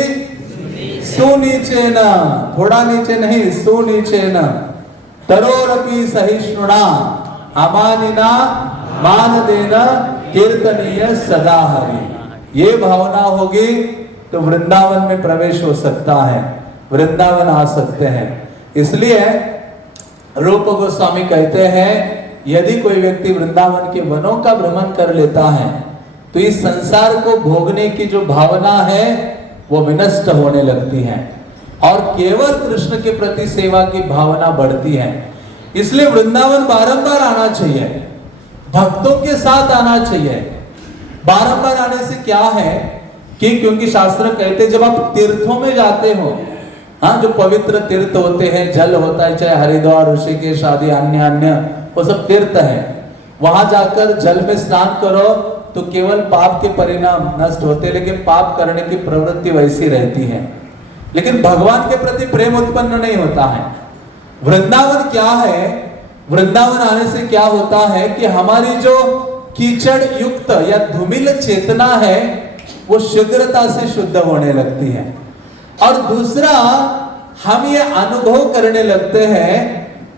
सुनीचेन, थोड़ा नीचे नहीं, सुनीचेन, तरोरपि सहिष्णुना, अमानिना मान देना, कीर्तनीय सदा हरि। ये भावना होगी तो वृंदावन में प्रवेश हो सकता है, वृंदावन आ सकते हैं। इसलिए रूप गोस्वामी कहते हैं यदि कोई व्यक्ति वृंदावन के वनों का भ्रमण कर लेता है तो इस संसार को भोगने की जो भावना है वो विनष्ट होने लगती है, और केवल कृष्ण के प्रति सेवा की भावना बढ़ती है। इसलिए वृंदावन बारंबार आना चाहिए, भक्तों के साथ आना चाहिए। बारंबार आने से क्या है कि क्योंकि शास्त्र कहते जब आप तीर्थों में जाते हो, जो पवित्र तीर्थ होते हैं, जल होता है, चाहे हरिद्वार, ऋषिकेश आदि अन्य वो सब तीर्थ है, वहां जाकर जल में स्नान करो तो केवल पाप के परिणाम नष्ट होते, लेकिन पाप करने की प्रवृत्ति वैसी रहती है, लेकिन भगवान के प्रति प्रेम उत्पन्न नहीं होता है। वृंदावन क्या है, वृंदावन आने से क्या होता है कि हमारी जो कीचड़ युक्त या धूमिल चेतना है वो शीघ्रता से शुद्ध होने लगती है। और दूसरा, हम ये अनुभव करने लगते हैं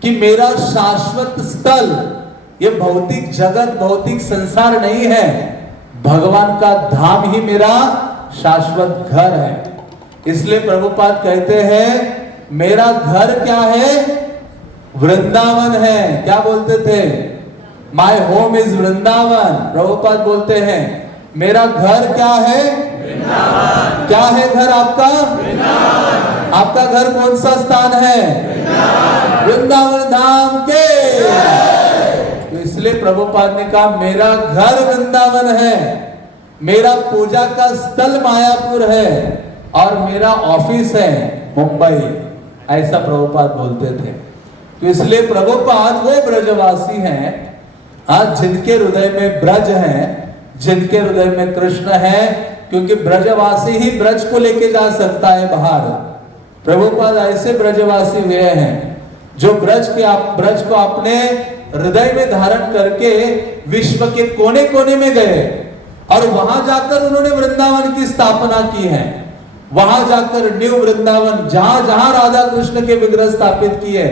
कि मेरा शाश्वत स्थल ये भौतिक जगत, भौतिक संसार नहीं है, भगवान का धाम ही मेरा शाश्वत घर है। इसलिए प्रभुपाद कहते हैं मेरा घर क्या है, वृंदावन है। क्या बोलते थे, my home is Vrindavan. Prabhupada बोलते हैं मेरा घर क्या है, वृंदावन। क्या है घर आपका, वृंदावन। आपका घर कौन सा स्थान है, वृंदावन धाम के। तो इसलिए प्रभुपाद ने कहा मेरा घर वृंदावन है, मेरा पूजा का स्थल मायापुर है, और मेरा ऑफिस है मुंबई। ऐसा प्रभुपाद बोलते थे। तो इसलिए प्रभुपाद वो ब्रजवासी हैं आज जिनके हृदय में ब्रज है, जिनके हृदय में कृष्ण है, क्योंकि ब्रजवासी ही ब्रज को लेके जा सकता है बाहर। प्रभुपाद ऐसे ब्रजवासी हुए हैं जो ब्रज को अपने हृदय में धारण करके विश्व के कोने कोने में गए और वहां जाकर उन्होंने वृंदावन की स्थापना की है। वहां जाकर न्यू वृंदावन, जहां जहां राधा कृष्ण के विग्रह स्थापित किए,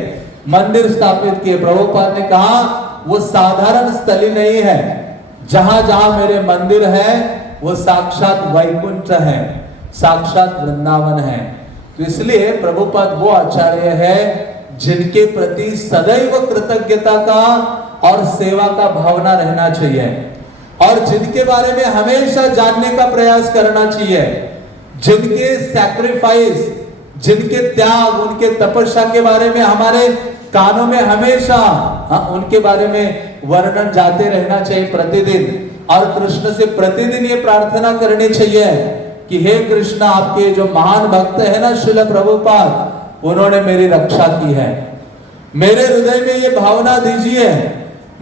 मंदिर स्थापित किए, प्रभुपाद ने कहा वो साधारण स्थली नहीं है, जहां जहां मेरे मंदिर है वो साक्षात वैकुंठ है, साक्षात वृंदावन है। तो इसलिए प्रभुपाद वो आचार्य है जिनके प्रति सदैव कृतज्ञता का और सेवा का भावना रहना चाहिए और जिनके बारे में हमेशा जानने का प्रयास करना चाहिए, जिनके सैक्रिफाइस, जिनके त्याग, उनके तपस्या के बारे में हमारे कानों में हमेशा उनके बारे में वर्णन जाते रहना चाहिए प्रतिदिन। और कृष्ण से प्रतिदिन ये प्रार्थना करनी चाहिए कि हे कृष्ण, आपके जो महान भक्त है ना श्रील प्रभुपाद, उन्होंने मेरी रक्षा की है। मेरे हृदय में ये भावना दीजिए,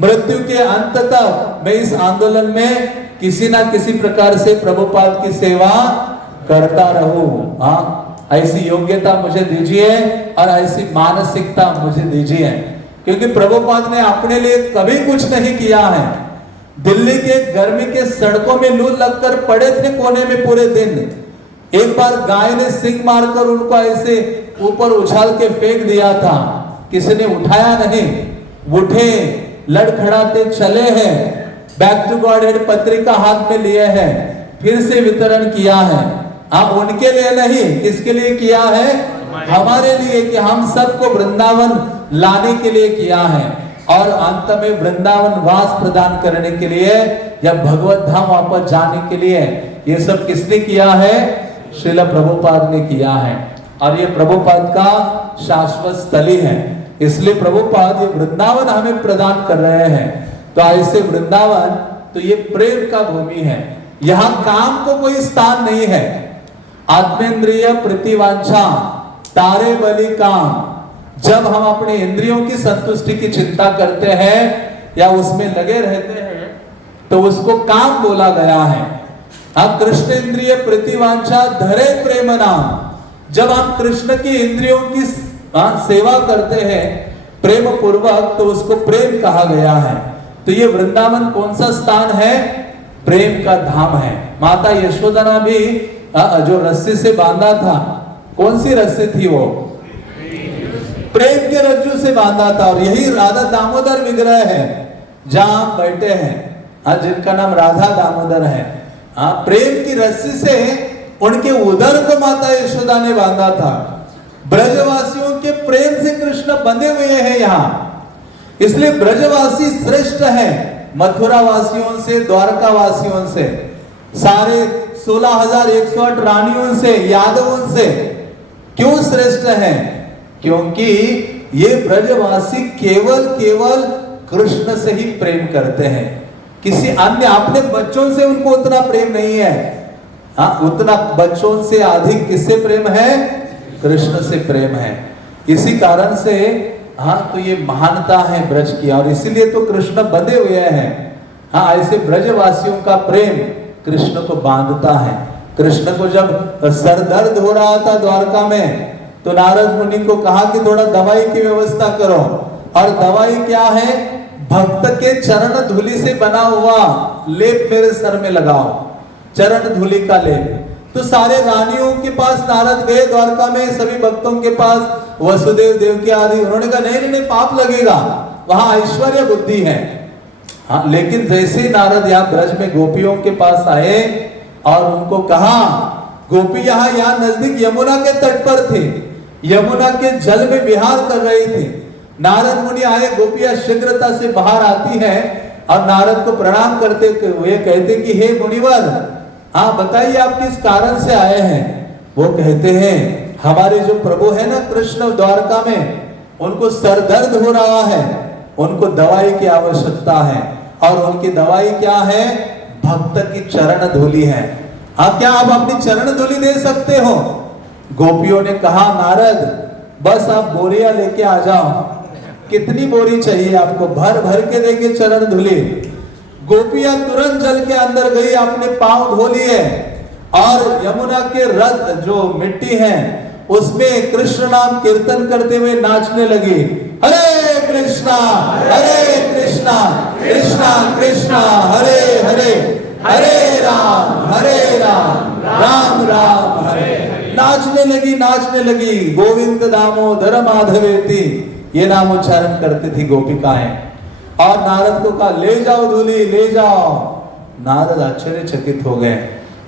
मृत्यु के अंत तक मैं इस आंदोलन में किसी ना किसी प्रकार से प्रभुपाद की सेवा करता रहूं। ऐसी योग्यता मुझे दीजिए और ऐसी मानसिकता मुझे दीजिए, क्योंकि प्रभुपाद ने अपने लिए कभी कुछ नहीं किया है। दिल्ली के गर्मी के सड़कों में लू लगकर पड़े थे कोने में पूरे दिन। एक बार गाय ने सिंग मारकर उनको ऐसे ऊपर उछाल के फेंक दिया था, किसी ने उठाया नहीं, उठे, लड़खड़ाते चले हैं, बैक टू गॉड हेड पत्रिका हाथ में लिए हैं, फिर से वितरण किया है। आप उनके लिए नहीं, किसके लिए किया है? हमारे लिए, कि हम सबको वृंदावन लाने के लिए किया है और अंत में वृंदावन वास प्रदान करने के लिए या भगवत धाम वापस जाने के लिए। ये सब किसने किया है? श्रील प्रभुपाद ने किया है और ये प्रभुपाद का शाश्वत स्थली है। इसलिए प्रभुपाद ये वृंदावन हमें प्रदान कर रहे हैं। तो ऐसे वृंदावन, तो ये प्रेम का भूमि है। यहाँ काम को कोई स्थान नहीं है। आत्मेंद्रिय प्रतिवांछा तारे बलि काम, जब हम अपने इंद्रियों की संतुष्टि की चिंता करते हैं या उसमें लगे रहते हैं तो उसको काम बोला गया है। अब कृष्ण इंद्रिय प्रतिवांछा धरे प्रेम नाम, जब हम कृष्ण की इंद्रियों की सेवा करते हैं प्रेम पूर्वक तो उसको प्रेम कहा गया है। तो ये वृंदावन कौन सा स्थान है? प्रेम का धाम है। माता यशोदा ने भी जो रस्सी से बांधा था, कौन सी रस्सी थी वो? प्रेम के रज्जू से बांधा था। और यही राधा दामोदर विग्रह है जहां बैठे हैं, जिनका नाम राधा दामोदर है। प्रेम की रस्सी से उनके उदर को माता यशोदा ने बांधा था। ब्रजवासियों के प्रेम से कृष्ण बंधे हुए हैं यहाँ, इसलिए ब्रजवासी श्रेष्ठ है मथुरा वासियों से, द्वारका वासियों से, सारे 16,108 रानियों से, यादवों से। क्यों श्रेष्ठ है? क्योंकि ये ब्रजवासी केवल कृष्ण से ही प्रेम करते हैं। किसी अन्य, अपने बच्चों से उनको उतना प्रेम नहीं है। उतना बच्चों से अधिक किससे प्रेम है? कृष्ण से प्रेम है। इसी कारण से तो ये महानता है ब्रज की, और इसीलिए तो कृष्ण बंधे हुए हैं। ऐसे ब्रजवासियों का प्रेम कृष्ण को बांधता है। कृष्ण को जब सर दर्द हो रहा था द्वारका में, तो नारद मुनि को कहा कि थोड़ा दवाई की व्यवस्था करो। और दवाई क्या है? भक्त के चरण धूलि से बना हुआ लेप मेरे सर में लगाओ, चरण धूलि का लेप। तो सारे रानियों के पास नारद गए द्वारका में, सभी भक्तों के पास, वसुदेव, देवकी आदि। उन्होंने कहा नहीं, पाप लगेगा, वहां ऐश्वर्य बुद्धि है। लेकिन जैसे नारद यहाँ ब्रज में गोपियों के पास आए और उनको कहा, गोपी यहाँ नजदीक यमुना के तट पर थे, यमुना के जल में विहार कर रही थी। नारद मुनि आए, गोपियां शीघ्रता से बाहर आती है और नारद को प्रणाम करते हुए कहते कि हे मुनिवर, बताइए आप किस कारण से आए हैं? वो कहते हैं हमारे जो प्रभु है ना कृष्ण द्वारका में, उनको सर दर्द हो रहा है, उनको दवाई की आवश्यकता है। और उनकी दवाई क्या है? भक्त की चरण धूलि है। क्या आप अपनी चरण धूलि दे सकते हो? गोपियों ने कहा नारद बस आप बोरिया लेके आ जाओ, कितनी बोरी चाहिए आपको? भर भर के देंगे चरण धुली। गोपियां तुरंत जल के अंदर गई, अपने पांव धो लिए और यमुना के रथ जो मिट्टी है उसमें कृष्ण नाम कीर्तन करते हुए नाचने लगी। हरे कृष्णा कृष्णा कृष्णा हरे हरे, हरे राम राम राम हरे। नाचने लगी। गोविंद दामोदर माधवेति ये नाम उच्चारण करती थी गोपिकाएं। और नारद को कहा ले जाओ धूली, ले जाओ। नारद आश्चर्यचकित हो गए।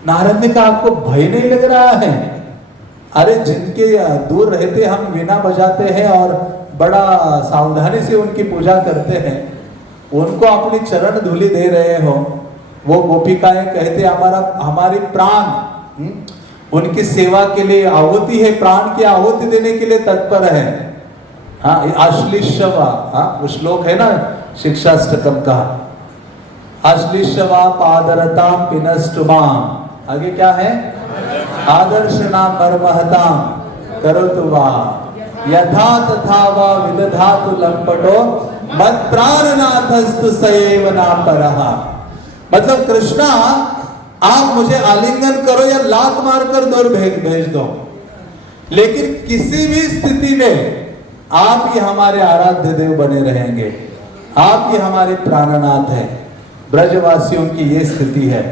नारद ने कहा आपको भय नहीं लग रहा है? अरे जिनके दूर रहते हम वीणा बजाते हैं और बड़ा सावधानी से उनकी पूजा करते हैं, उनको अपनी चरण धूली दे रहे हो। वो गोपिकाएं कहते हमारी प्राण उनकी सेवा के लिए आहुति है, प्राण की आहुति देने के लिए तत्पर है। हाँ, आश्लिषवा, हाँ वो श्लोक है ना शिक्षाष्टकम का, आश्लिषवा पादरताम पिनष्टुमाम। आगे क्या है? आदर्श नाम मर्महताम करोतु वा यथा तथा वा विदधातु लंपटो मत प्राणनाथस्तु सएव ना परहा। मतलब कृष्णा आप मुझे आलिंगन करो या लात मारकर दूर भेज दो, लेकिन किसी भी स्थिति में आप ही हमारे आराध्य देव बने रहेंगे, आप ही हमारे प्राणनाथ है। ब्रजवासियों की ये स्थिति है।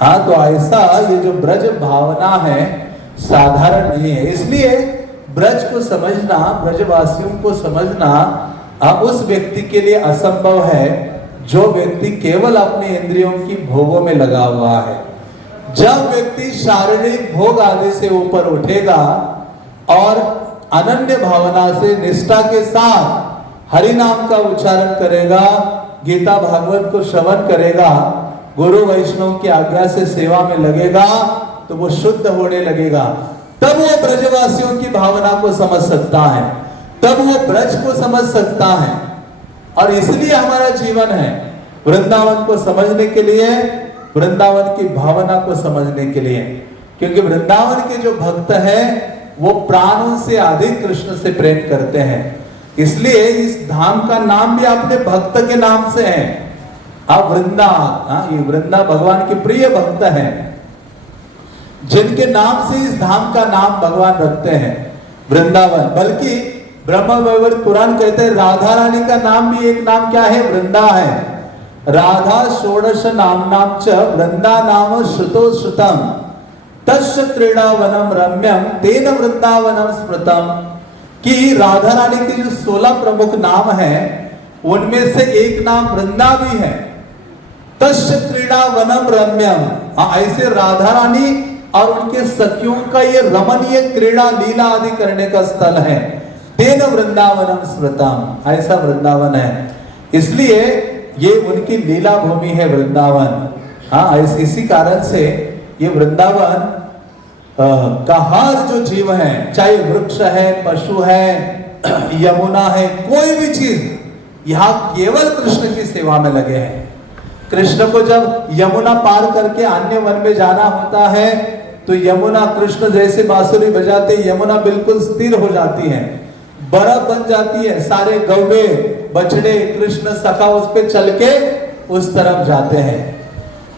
हाँ, तो ऐसा ये जो ब्रज भावना है साधारण नहीं है। इसलिए ब्रज को समझना, ब्रजवासियों को समझना उस व्यक्ति के लिए असंभव है जो व्यक्ति केवल अपने इंद्रियों की भोगों में लगा हुआ है। जब व्यक्ति शारीरिक भोग आदि से ऊपर उठेगा और अनन्य भावना से निष्ठा के साथ हरि नाम का उच्चारण करेगा, गीता भागवत को श्रवण करेगा, गुरु वैष्णव की आज्ञा से सेवा में लगेगा, तो वो शुद्ध होने लगेगा। तब वो ब्रजवासियों की भावना को समझ सकता है, तब वो ब्रज को समझ सकता है। और इसलिए हमारा जीवन है वृंदावन को समझने के लिए, वृंदावन की भावना को समझने के लिए। क्योंकि वृंदावन के जो भक्त हैं वो प्राणों से अधिक कृष्ण से प्रेम करते हैं। इसलिए इस धाम का नाम भी अपने भक्त के नाम से है। अब वृंदा, ये वृंदा भगवान के प्रिय भक्त हैं, जिनके नाम से इस धाम का नाम भगवान रखते हैं वृंदावन। बल्कि ब्रह्म वैवर्त पुराण कहते हैं राधा रानी का नाम भी एक नाम क्या है? वृंदा है। राधा षोडश नाम च वृंदा नाम श्रुतो श्रुतम तस्य क्रीड़ावनम रम्यम तेन वृंदावनम स्मृतम। कि राधा रानी के जो 16 प्रमुख नाम हैं उनमें से एक नाम वृंदा भी है। तस्य क्रीड़ावनम रम्यम, ऐसे राधा रानी और उनके सखियों का ये रमणीय क्रीड़ा लीला आदि करने का स्थल है। तेन वृंदावनम स्मृतम, ऐसा वृंदावन है। इसलिए ये उनकी लीला भूमि है वृंदावन। हाँ, इसी कारण से ये वृंदावन का हर जो जीव है, चाहे वृक्ष है, पशु है, यमुना है, कोई भी चीज यहाँ केवल कृष्ण की सेवा में लगे हैं। कृष्ण को जब यमुना पार करके अन्य वन में जाना होता है तो यमुना, कृष्ण जैसे बांसुरी बजाते यमुना बिल्कुल स्थिर हो जाती है, बर्फ बन जाती है। सारे गौवे बछड़े कृष्ण सखा उस पे चल के उस तरफ जाते हैं।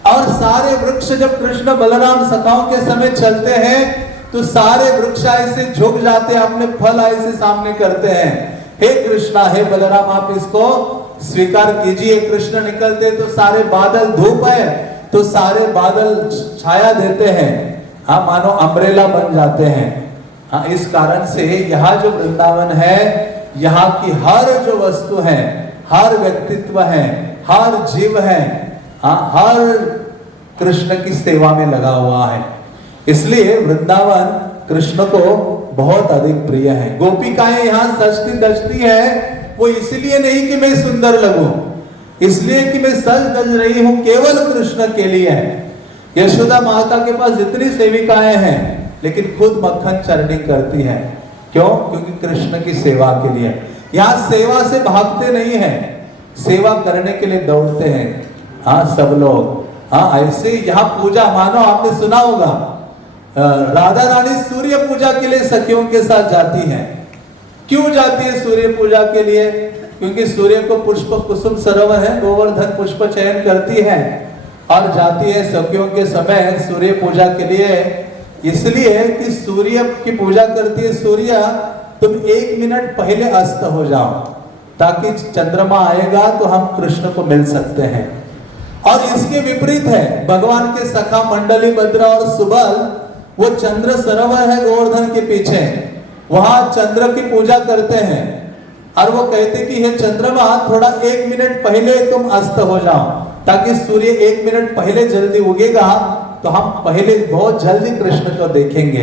और सारे वृक्ष जब कृष्ण बलराम सखाओं के समय चलते हैं तो सारे वृक्ष ऐसे झुक जाते हैं, अपने फल ऐसे सामने करते हैं, हे कृष्णा, हे बलराम, आप इसको स्वीकार कीजिए। कृष्ण निकलते तो सारे बादल, धूप है तो सारे बादल छाया देते हैं, हाँ, मानो अम्ब्रेला बन जाते हैं। हाँ, इस कारण से यहाँ जो वृंदावन है, यहाँ की हर जो वस्तु है, हर व्यक्तित्व है, हर जीव है, हाँ, हर कृष्ण की सेवा में लगा हुआ है। इसलिए वृंदावन कृष्ण को बहुत अधिक प्रिय है। गोपिकाएं यहाँ सजती दजती है, वो इसलिए नहीं कि मैं सुंदर लगूं, इसलिए कि मैं सज दज रही हूं केवल कृष्ण के लिए है। यशोदा माता के पास जितनी सेविकाएं हैं लेकिन खुद मक्खन चरनी करती है। क्यों? क्योंकि कृष्ण की सेवा के लिए। यहाँ सेवा से भागते नहीं हैं, सेवा करने के लिए दौड़ते हैं। हाँ, सब लोग, हाँ, ऐसे यहाँ पूजा, मानो आपने सुना होगा राधा रानी सूर्य पूजा के लिए सखियों के साथ जाती हैं। क्यों जाती है सूर्य पूजा के लिए? क्योंकि सूर्य को पुष्प कुसुम सरोवर है, गोवर्धन पुष्प चयन करती है और जाती है सखियों के समय सूर्य पूजा के लिए। इसलिए कि सूर्य की पूजा करती है सूर्य, तुम 1 मिनट पहले अस्त हो जाओ ताकि चंद्रमा आएगा तो हम कृष्ण को मिल सकते हैं। और इसके विपरीत है, भगवान के सखा मंडली भद्र और सुबल, वो चंद्र सरोवर है गोवर्धन के पीछे, वहां चंद्र की पूजा करते हैं और वो कहते कि हे चंद्रमा, थोड़ा 1 मिनट पहले तुम अस्त हो जाओ ताकि सूर्य 1 मिनट पहले जल्दी उगेगा तो हम पहले बहुत जल्दी कृष्ण को देखेंगे,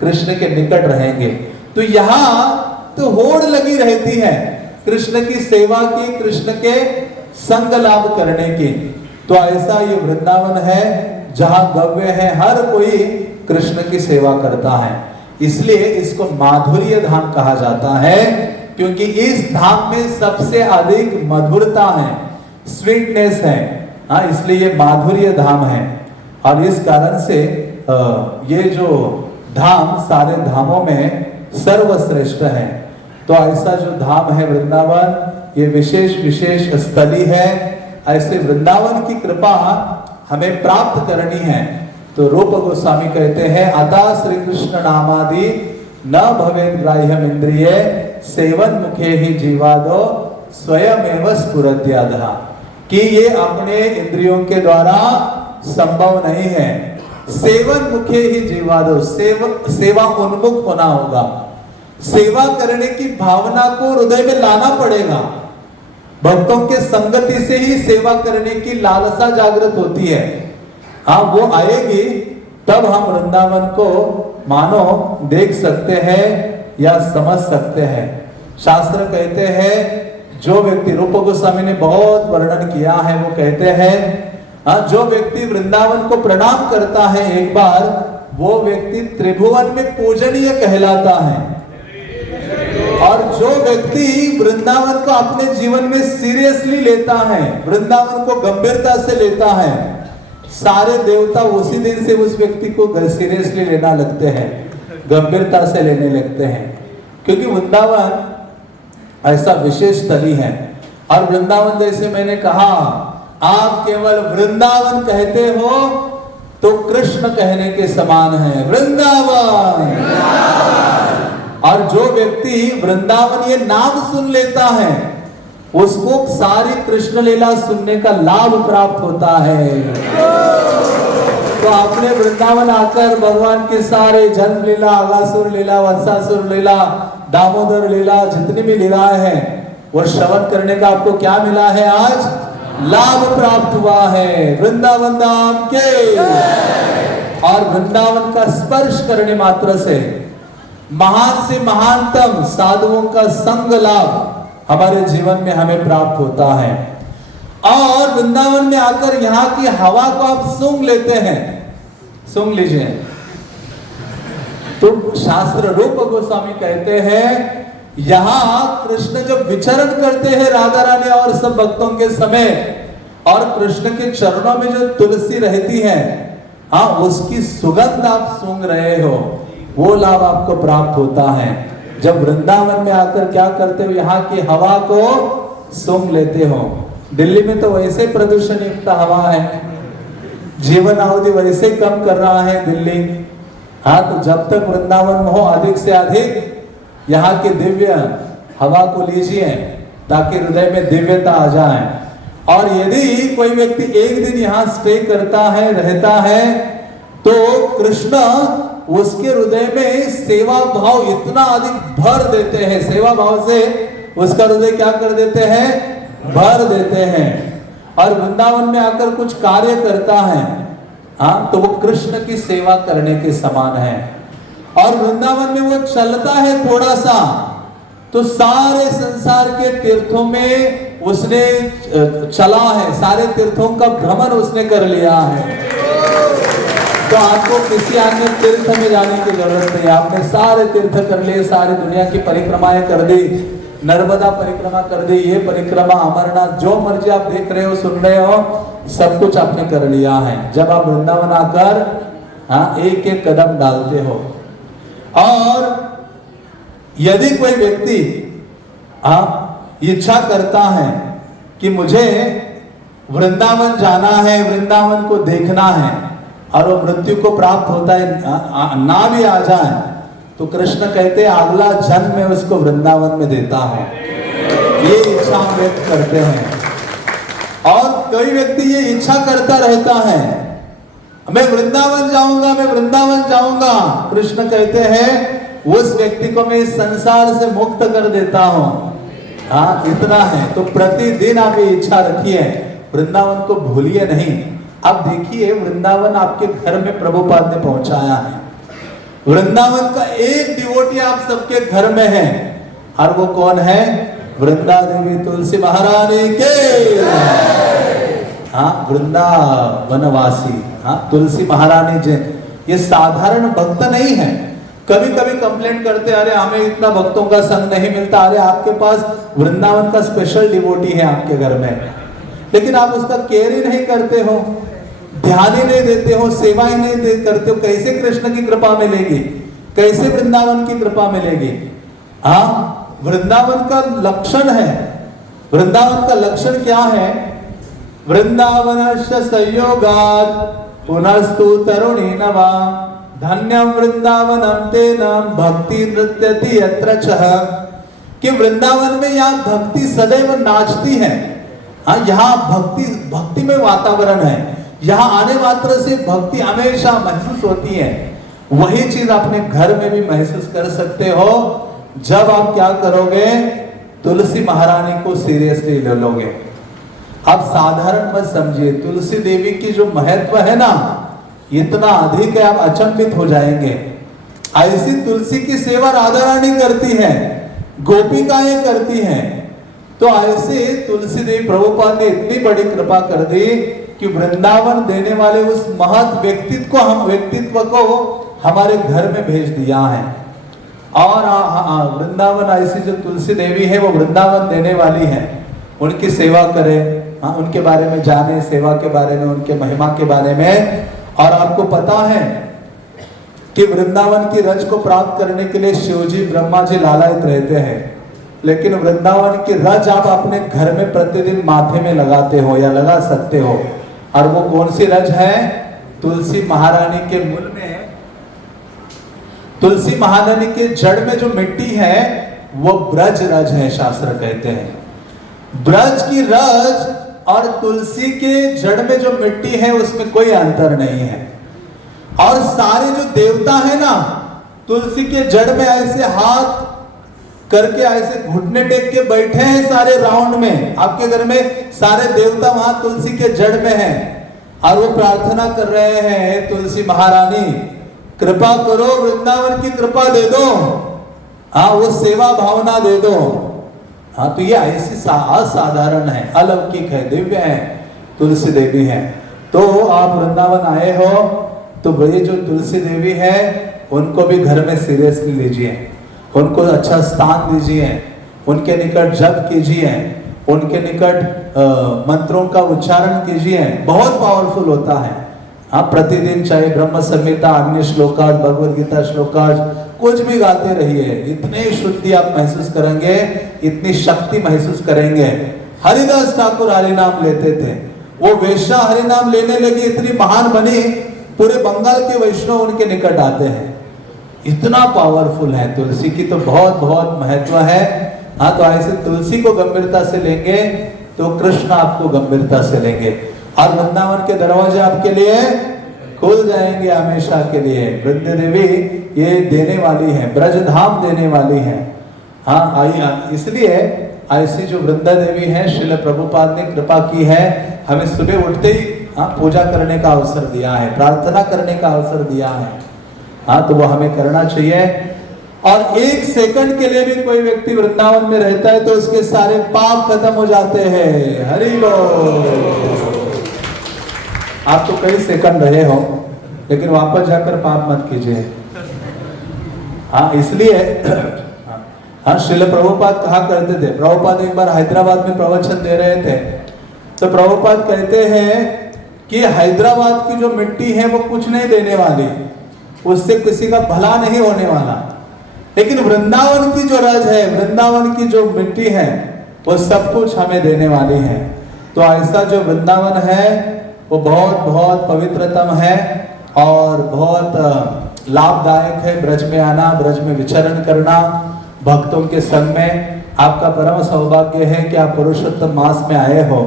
कृष्ण के निकट रहेंगे। तो यहाँ तो होड़ लगी रहती है कृष्ण की सेवा की, कृष्ण के संग लाभ करने की। तो ऐसा ये वृंदावन है जहां गव्य है, हर कोई कृष्ण की सेवा करता है। इसलिए इसको माधुर्य धाम कहा जाता है, क्योंकि इस धाम में सबसे अधिक मधुरता है, स्वीटनेस है। हाँ, इसलिए ये माधुर्य धाम है। और इस कारण से ये जो धाम सारे धामों में सर्वश्रेष्ठ है। तो ऐसा जो धाम है वृंदावन, ये विशेष विशेष स्थली है। ऐसे वृंदावन की कृपा हमें प्राप्त करनी है। तो रूप गोस्वामी कहते हैं, अतः श्री कृष्ण नामादि न भवेद ग्राह्यम इंद्रिय सेवन मुखे ही जीवादो स्वयमेव स्फुरत्यादः, कि ये अपने इंद्रियों के द्वारा संभव नहीं है। सेवन मुखे ही जीवादो, सेवा उन्मुख होना होगा, सेवा करने की भावना को हृदय में लाना पड़ेगा। भक्तों के संगति से ही सेवा करने की लालसा जागृत होती है। हाँ, वो आएगी तब हम वृंदावन को मानो देख सकते हैं या समझ सकते हैं। शास्त्र कहते हैं, जो व्यक्ति, रूप गोस्वामी ने बहुत वर्णन किया है, वो कहते हैं जो व्यक्ति वृंदावन को प्रणाम करता है एक बार, वो व्यक्ति त्रिभुवन में पूजनीय कहलाता है। और जो व्यक्ति वृंदावन को अपने जीवन में सीरियसली लेता है, वृंदावन को गंभीरता से लेता है, सारे देवता उसी दिन से उस व्यक्ति को सीरियसली लेना लगते हैं, गंभीरता से लेने लगते हैं। क्योंकि वृंदावन ऐसा विशेष स्थली है। और वृंदावन, जैसे मैंने कहा, आप केवल वृंदावन कहते हो तो कृष्ण कहने के समान है, वृंदावन। और जो व्यक्ति वृंदावन ये नाम सुन लेता है, उसको सारी कृष्ण लीला सुनने का लाभ प्राप्त होता है। तो आपने वृंदावन आकर भगवान के सारे जन्म लीला, अगासुर लीला, वत्सासुर लीला, दामोदर लीला, जितनी भी लीलाएं हैं, वो श्रवण करने का आपको क्या मिला है? आज लाभ प्राप्त हुआ है, वृंदावन धाम के। और वृंदावन का स्पर्श करने मात्र से महान से महानतम साधुओं का संग लाभ हमारे जीवन में हमें प्राप्त होता है। और वृंदावन में आकर यहाँ की हवा को आप सूंघ लेते हैं, सूंघ लीजिए। तो शास्त्र रूप गोस्वामी कहते हैं, यहाँ कृष्ण जब विचरण करते हैं राधा रानी और सब भक्तों के समय, और कृष्ण के चरणों में जो तुलसी रहती है, हाँ, उसकी सुगंध आप सूंघ रहे हो, वो लाभ आपको प्राप्त होता है। जब वृंदावन में आकर क्या करते हो? यहाँ की हवा को सूंघ लेते हो। दिल्ली में तो वैसे प्रदूषण युक्त हवा है, जीवन अवधि वैसे कम कर रहा है दिल्ली। हाँ, तो जब तक वृंदावन में हो, अधिक से अधिक यहाँ की दिव्य हवा को लीजिए ताकि हृदय में दिव्यता आ जाए। और यदि कोई व्यक्ति एक दिन यहाँ स्टे करता है, रहता है, तो कृष्ण उसके हृदय में सेवा भाव इतना अधिक भर देते हैं, सेवा भाव से उसका हृदय क्या कर देते हैं? भर देते हैं। और वृंदावन में आकर कुछ कार्य करता है, हाँ, तो वो कृष्ण की सेवा करने के समान है। और वृंदावन में वो चलता है थोड़ा सा, तो सारे संसार के तीर्थों में उसने चला है, सारे तीर्थों का भ्रमण उसने कर लिया है। तो आपको किसी अन्य तीर्थ में जाने की जरूरत नहीं, आपने सारे तीर्थ कर लिए, सारी दुनिया की परिक्रमाएं कर दी, नर्मदा परिक्रमा कर दी, ये परिक्रमा, अमरनाथ, जो मर्जी आप देख रहे हो, सुन रहे हो, सब कुछ आपने कर लिया है जब आप वृंदावन आकर हाँ एक एक कदम डालते हो। और यदि कोई व्यक्ति इच्छा करता है कि मुझे वृंदावन जाना है, वृंदावन को देखना है, और वो मृत्यु को प्राप्त होता है ना भी आ जाए, तो कृष्ण कहते हैं अगला जन्म में उसको वृंदावन में देता है। ये इच्छा व्यक्त करते हैं। और कोई व्यक्ति ये इच्छा करता रहता है, मैं वृंदावन जाऊंगा, मैं वृंदावन जाऊंगा, कृष्ण कहते हैं उस व्यक्ति को मैं इस संसार से मुक्त कर देता हूं। इतना है। तो प्रतिदिन आप ये इच्छा रखिए, वृंदावन को भूलिए नहीं। अब देखिए वृंदावन आपके घर में प्रभुपाद ने पहुंचाया है। वृंदावन का एक डिवोटी आप सबके घर में है, और वो कौन है? वृंदा देवी तुलसी महारानी के। वृंदावनवासी तुलसी महारानी जी, ये साधारण भक्त नहीं है। कभी कभी कंप्लेंट करते, अरे हमें इतना भक्तों का संग नहीं मिलता। अरे आपके पास वृंदावन का स्पेशल डिवोटी है आपके घर में, लेकिन आप उसका केयर ही नहीं करते हो, ध्यान ही नहीं देते हो, सेवा ही नहीं करते हो। कैसे कृष्ण की कृपा मिलेगी? कैसे वृंदावन की कृपा मिलेगी? वृंदावन का लक्षण है। वृंदावन का लक्षण क्या है? वृंदावनस्य संयोगात् पुनस्तु तरुणी नवा धन्यम वृंदावनम तेन भक्ति नृत्यति यत्र चह। कि वृंदावन में यहाँ भक्ति सदैव नाचती है। यहाँ भक्ति में वातावरण है। यहाँ आने मात्र से भक्ति हमेशा महसूस होती है। वही चीज अपने घर में भी महसूस कर सकते हो जब आप क्या करोगे? तुलसी महारानी को सीरियसली ले लोगे। आप साधारण मत समझिए, तुलसी देवी की जो महत्व है ना, इतना अधिक है, आप अचंभित हो जाएंगे। ऐसी तुलसी की सेवा राधा रानी करती है, गोपिकाएं करती हैं। तो ऐसे तुलसी देवी प्रभुपाद ने इतनी बड़ी कृपा कर दी कि वृंदावन देने वाले उस महत व्यक्तित्व को हमारे घर में भेज दिया है। और वृंदावन ऐसी जो तुलसी देवी है वो वृंदावन देने वाली है। उनकी सेवा करें, उनके बारे में जाने, सेवा के बारे में, उनके महिमा के बारे में। और आपको पता है कि वृंदावन की रज को प्राप्त करने के लिए शिवजी ब्रह्मा जी लालायित रहते हैं, लेकिन वृंदावन की रज आप अपने घर में प्रतिदिन माथे में लगाते हो या लगा सकते हो। और वो कौन सी रज है? तुलसी महारानी के मूल में, तुलसी महारानी के जड़ में जो मिट्टी है वो ब्रज रज है, शास्त्र कहते हैं। ब्रज की रज और तुलसी के जड़ में जो मिट्टी है उसमें कोई अंतर नहीं है। और सारे जो देवता है ना, तुलसी के जड़ में ऐसे हाथ करके ऐसे घुटने टेक के बैठे हैं सारे राउंड में। आपके घर में सारे देवता वहां तुलसी के जड़ में हैं और वो प्रार्थना कर रहे हैं, तुलसी महारानी कृपा करो, वृंदावन की कृपा दे दो, वो सेवा भावना दे दो। तो ये ऐसी असाधारण है, अलौकिक है, दिव्य है, तुलसी देवी है। तो आप वृंदावन आए हो तो ये जो तुलसी देवी है उनको भी घर में सीरियसली लीजिए, उनको अच्छा स्थान दीजिए, उनके निकट जप कीजिए, उनके निकट मंत्रों का उच्चारण कीजिए। बहुत पावरफुल होता है। प्रतिदिन चाहे ब्रह्म संहिता, अन्य श्लोकाज, भगवद गीता श्लोकाज, कुछ भी गाते रहिए। इतने शुद्धि आप महसूस करेंगे, इतनी शक्ति महसूस करेंगे। हरिदास ठाकुर हरि नाम लेते थे, वो वेश्या हरि नाम लेने लगी, इतनी महान बनी, पूरे बंगाल के वैष्णव उनके निकट आते हैं। इतना पावरफुल है तुलसी की, तो बहुत बहुत महत्व है। तो ऐसे तुलसी को गंभीरता से लेंगे तो कृष्ण आपको गंभीरता से लेंगे और वृंदावन के दरवाजे आपके लिए खुल जाएंगे हमेशा के लिए। वृंद देवी ये देने वाली है, ब्रज धाम देने वाली है। इसलिए ऐसी जो वृंदा देवी है, श्रील प्रभुपाद ने कृपा की है, हमें सुबह उठते ही पूजा करने का अवसर दिया है, प्रार्थना करने का अवसर दिया है। तो वो हमें करना चाहिए। और एक सेकंड के लिए भी कोई व्यक्ति वृंदावन में रहता है तो उसके सारे पाप खत्म हो जाते हैं। हरि बोल। आप तो कई सेकंड रहे हो, लेकिन वापस जाकर पाप मत कीजिए। इसलिए श्रील प्रभुपाद कहा करते थे, प्रभुपाद एक बार हैदराबाद में प्रवचन दे रहे थे, तो प्रभुपाद कहते हैं कि हैदराबाद की जो मिट्टी है वो कुछ नहीं देने वाली, उससे किसी का भला नहीं होने वाला। लेकिन वृंदावन की जो रज है, वृंदावन की जो मिट्टी है, वो सब कुछ हमें देने वाली है। तो ऐसा जो वृंदावन है वो बहुत बहुत पवित्रतम है और बहुत लाभदायक है। ब्रज में आना, ब्रज में विचरण करना, भक्तों के संग में। आपका परम सौभाग्य है कि आप पुरुषोत्तम मास में आए हो,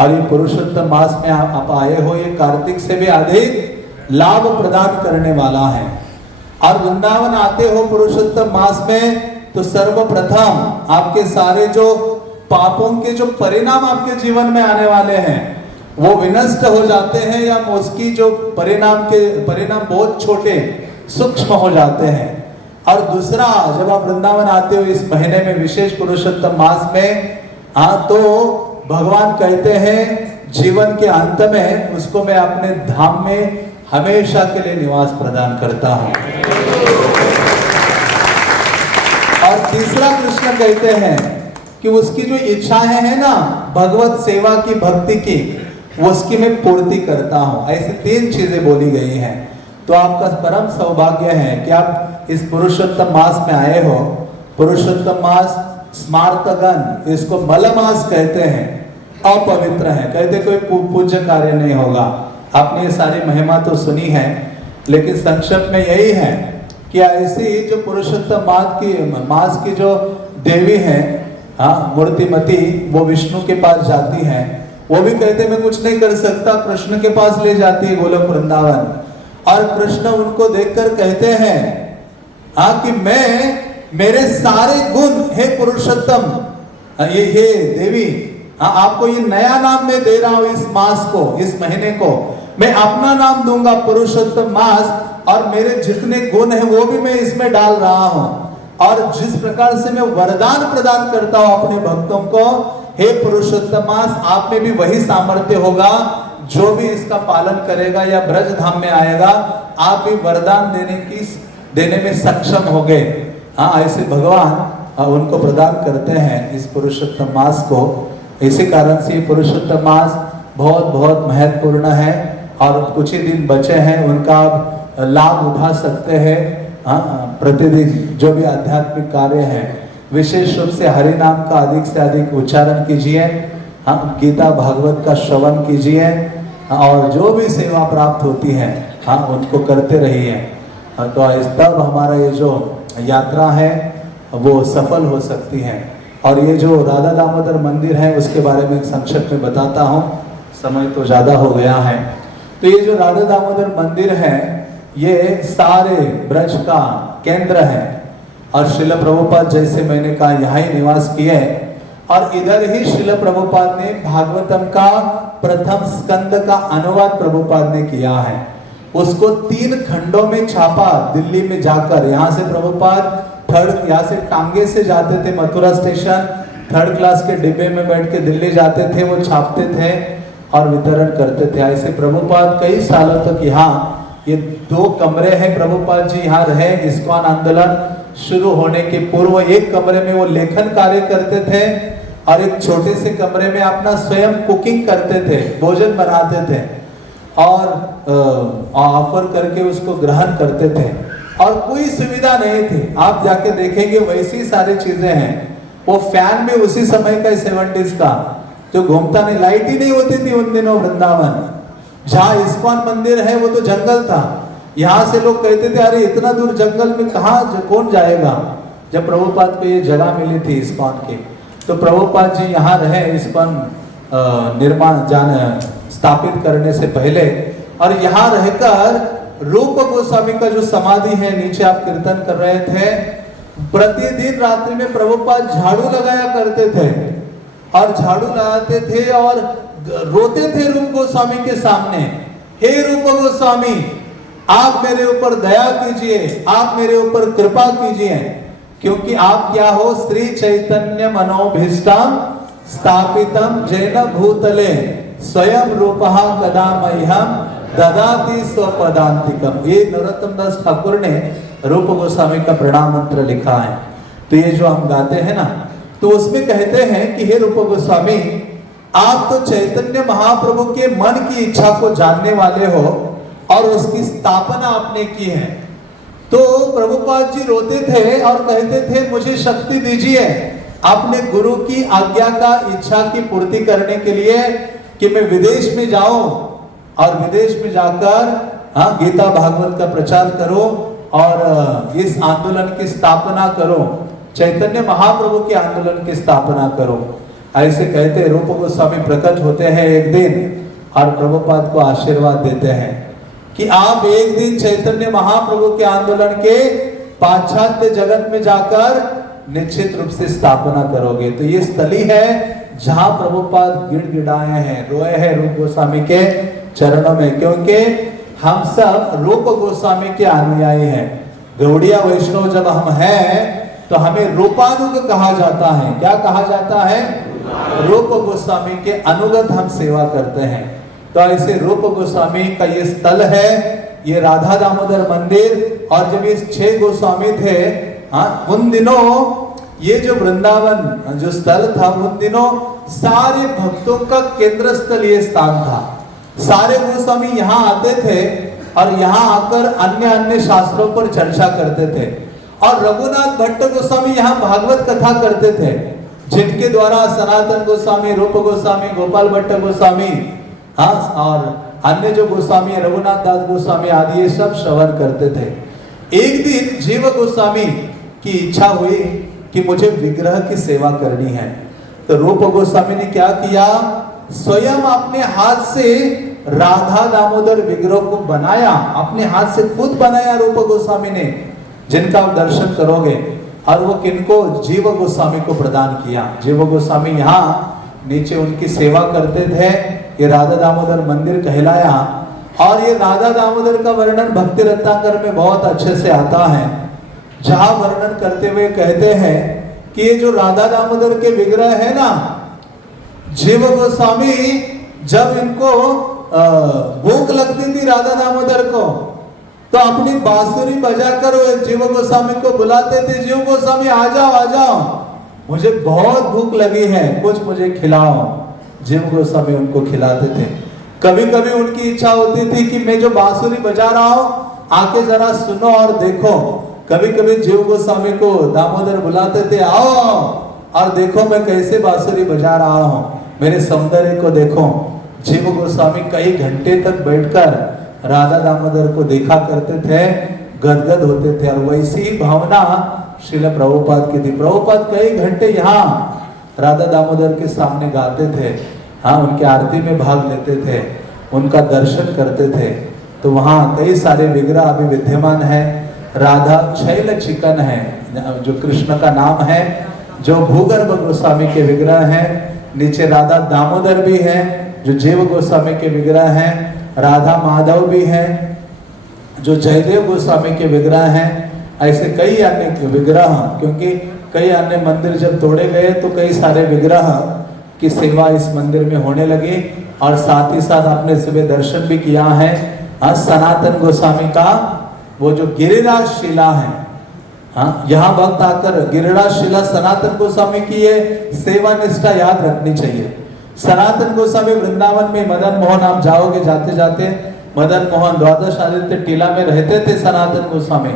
और ये पुरुषोत्तम मास में आप आए हो, ये कार्तिक से भी अधिक लाभ प्रदान करने वाला है। और वृंदावन आते हो पुरुषोत्तम मास में, तो सर्वप्रथम आपके सारे जो पापों के जो परिणाम आपके जीवन में आने वाले हैं वो विनष्ट हो जाते हैं, या उसकी जो परिणाम बहुत छोटे सूक्ष्म हो जाते हैं। और दूसरा, जब आप वृंदावन आते हो इस महीने में, विशेष पुरुषोत्तम मास में, तो भगवान कहते हैं जीवन के अंत में उसको मैं अपने धाम में हमेशा के लिए निवास प्रदान करता हूं। और तीसरा, कृष्ण कहते हैं कि उसकी जो इच्छाएं हैं ना भगवत सेवा की, भक्ति की, उसकी मैं पूर्ति करता हूं। ऐसी 3 चीजें बोली गई हैं। तो आपका परम सौभाग्य है कि आप इस पुरुषोत्तम मास में आए हो। पुरुषोत्तम मास स्मार्तगन, इसको मलमास कहते हैं, अपवित्र है, कहते कोई पूज्य कार्य नहीं होगा। आपने ये सारी महिमा तो सुनी है, लेकिन संक्षेप में यही है कि ऐसी जो पुरुषोत्तम मास की जो देवी है, मूर्तिमती, वो विष्णु के पास जाती है। वो भी कहते मैं कुछ नहीं कर सकता, कृष्ण के पास ले जाती है गोलोक वृंदावन। और कृष्ण उनको देखकर कहते हैं कि मेरे सारे गुण, हे पुरुषोत्तम, ये हे देवी, आपको ये नया नाम मैं दे रहा हूं। इस मास को, इस महीने को मैं अपना नाम दूंगा, पुरुषोत्तम मास, और मेरे जितने गुण हैं वो भी मैं इसमें डाल रहा हूं। और जिस प्रकार से मैं वरदान प्रदान करता हूं अपने भक्तों को, हे पुरुषोत्तम मास, आप में भी वही सामर्थ्य होगा। जो भी इसका पालन करेगा या ब्रज धाम में आएगा, आप भी वरदान देने में सक्षम हो गए। ऐसे भगवान उनको प्रदान करते हैं इस पुरुषोत्तम मास को। इसी कारण से पुरुषोत्तम मास बहुत बहुत महत्वपूर्ण है, और कुछ ही दिन बचे हैं, उनका लाभ उठा सकते हैं। प्रतिदिन जो भी आध्यात्मिक कार्य है, विशेष रूप से हरि नाम का अधिक से अधिक उच्चारण कीजिए, गीता भागवत का श्रवण कीजिए, और जो भी सेवा प्राप्त होती है उनको करते रहिए। तो तब हमारा ये जो यात्रा है वो सफल हो सकती है। और ये जो राधा दामोदर मंदिर है उसके बारे में संक्षेप में बताता हूँ, समय तो ज़्यादा हो गया है। तो ये जो राधा दामोदर मंदिर है ये सारे ब्रज का केंद्र है, और श्रील प्रभुपाद, जैसे मैंने कहा, यहाँ ही निवास किए। और इधर ही श्रील प्रभुपाद ने भागवतम का प्रथम स्कंद का अनुवाद प्रभुपाद ने किया है। उसको 3 खंडों में छापा दिल्ली में जाकर। यहाँ से प्रभुपाद यहाँ से टांगे से जाते थे मथुरा स्टेशन, 3rd क्लास के डिब्बे में बैठ के दिल्ली जाते थे, वो छापते थे और वितरण करते थे। ऐसे प्रभुपाद कई सालों तक यहाँ, ये 2 कमरे हैं, प्रभुपाद जी यहाँ रहे। इस्कॉन आंदोलन शुरू होने के पूर्व एक कमरे में वो लेखन कार्य करते थे, और एक छोटे से कमरे में अपना स्वयं कुकिंग करते थे, भोजन बनाते थे, और ऑफर करके उसको ग्रहण करते थे। और कोई सुविधा नहीं थी, आप जाके देखेंगे वैसी सारी चीजें हैं। वो फैन भी उसी समय का 70s का जो घूमता नहीं, लाइट ही नहीं होती थी उन दिनों। वृंदावन जहाँ इस्कॉन मंदिर है वो तो जंगल था। यहाँ से लोग कहते थे अरे इतना दूर जंगल में कौन जाएगा। जब प्रभुपाद को ये जगह मिली थी इस्कॉन की, तो प्रभुपाद जी यहाँ रहे इस्कॉन स्थापित करने से पहले। और यहाँ रहकर रूप गोस्वामी का जो समाधि है, नीचे आप कीर्तन कर रहे थे, प्रतिदिन रात्रि में प्रभुपाद झाड़ू लगाया करते थे, और झाड़ू लगाते थे और रोते थे रूप गोस्वामी के सामने, हे रूप गोस्वामी, आप मेरे ऊपर दया कीजिए, आप मेरे ऊपर कृपा कीजिए, क्योंकि आप क्या हो, श्री चैतन्य मनोभीष्टम स्थापितम जैन भूतले स्वयं रूपः कदा मह्यम ददाति स्वपदांतिकम। ये नरोत्तम दास ठाकुर ने रूप गोस्वामी का प्रणाम मंत्र लिखा है। तो ये जो हम गाते हैं ना, तो उसमें कहते हैं कि हे रूप गोस्वामी, आप तो चैतन्य महाप्रभु के मन की इच्छा को जानने वाले हो, और उसकी स्थापना आपने की है। तो प्रभुपाद जी रोते थे और कहते थे मुझे शक्ति दीजिए अपने गुरु की आज्ञा का इच्छा की पूर्ति करने के लिए कि मैं विदेश में जाऊं और विदेश में जाकर गीता भागवत का प्रचार करो और इस आंदोलन की स्थापना करो, चैतन्य महाप्रभु के आंदोलन की स्थापना करो। ऐसे कहते रूप गोस्वामी प्रकट होते हैं एक दिन और प्रभुपाद को आशीर्वाद देते हैं कि आप एक दिन चैतन्य महाप्रभु के आंदोलन के पाश्चात्य जगत में जाकर निश्चित रूप से स्थापना करोगे। तो ये स्थली है जहां प्रभुपाद गिड़गिड़ाए हैं, रोए हैं रूप गोस्वामी के चरणों में, क्योंकि हम सब रूप गोस्वामी के अनुयायी हैं। गौड़िया वैष्णव जब हम हैं तो हमें रूपानुग कहा जाता है। क्या कहा जाता है? रूप गोस्वामी के अनुगत हम सेवा करते हैं। तो ऐसे रूप गोस्वामी का ये स्थल है, ये राधा दामोदर मंदिर। और जब ये 6 गोस्वामी थे उन दिनों ये जो वृंदावन जो स्थल था उन दिनों सारे भक्तों का केंद्र स्थल ये स्थान था। सारे गोस्वामी यहाँ आते थे और यहाँ आकर अन्य अन्य शास्त्रों पर चर्चा करते थे। और रघुनाथ भट्ट गोस्वामी यहाँ भागवत कथा करते थे, जिनके द्वारा सनातन गोस्वामी, रूप गोस्वामी, गोपाल भट्ट गोस्वामी और अन्य जो गोस्वामी रघुनाथ दास गोस्वामी आदि ये सब श्रवण करते थे। एक दिन जीव गोस्वामी की इच्छा हुई कि मुझे विग्रह की सेवा करनी है। तो रूप गोस्वामी ने क्या किया, स्वयं अपने हाथ से राधा दामोदर विग्रह को बनाया, अपने हाथ से खुद बनाया रूप गोस्वामी ने, जिनका आप दर्शन करोगे। और वो किनको? जीव गोस्वामी को प्रदान किया। जीव गोस्वामी यहाँ नीचे उनकी सेवा करते थे। ये राधा दामोदर मंदिर कहलाया। और ये राधा दामोदर का वर्णन भक्ति रत्नाकर में बहुत अच्छे से आता है, जहां वर्णन करते हुए कहते हैं कि ये जो राधा दामोदर के विग्रह है ना, जीव गोस्वामी जब इनको भूख लगती थी राधा दामोदर को, तो अपनी बांसुरी बजाकर जीव गोस्वामी को बुलाते थे, जीव गोस्वामी आ जाओ आ जाओ, मुझे बहुत भूख लगी है, कुछ मुझे खिलाओ। जीव गोस्वामी उनको खिलाते थे। कभी कभी उनकी इच्छा होती थी कि मैं जो बांसुरी बजा रहा हूं आके जरा सुनो और देखो। कभी कभी जीव गोस्वामी को दामोदर बुलाते थे, आओ और देखो मैं कैसे बांसुरी बजा रहा हूं, मेरे सौंदर्य को देखो। जीव गोस्वामी कई घंटे तक बैठकर राधा दामोदर को देखा करते थे, गदगद होते थे। और वैसी ही भावना श्रील प्रभुपाद की थी। प्रभुपाद कई घंटे यहाँ राधा दामोदर के सामने गाते थे, उनकी आरती में भाग लेते थे, उनका दर्शन करते थे। तो वहाँ कई सारे विग्रह अभी विद्यमान है। राधा छैल चिकन है जो कृष्ण का नाम है, जो भूगर्भ गोस्वामी के विग्रह हैं। नीचे राधा दामोदर भी है जो जीव गोस्वामी के विग्रह हैं। राधा माधव भी है जो जयदेव गोस्वामी के विग्रह हैं। ऐसे कई अन्य विग्रह, क्योंकि कई अन्य मंदिर जब तोड़े गए तो कई सारे विग्रह की सेवा इस मंदिर में होने लगी। और साथ ही साथ आपने सुबह दर्शन भी किया है सनातन गोस्वामी का वो जो गिरिराज शिला है। यहाँ वक्त आकर गिरिराज शिला सनातन गोस्वामी की ये सेवा निष्ठा याद रखनी चाहिए। सनातन गोस्वामी वृंदावन में मदन मोहन, आप जाओगे जाते जाते मदन मोहन द्वादश आदित्य टीला में रहते थे सनातन गोस्वामी।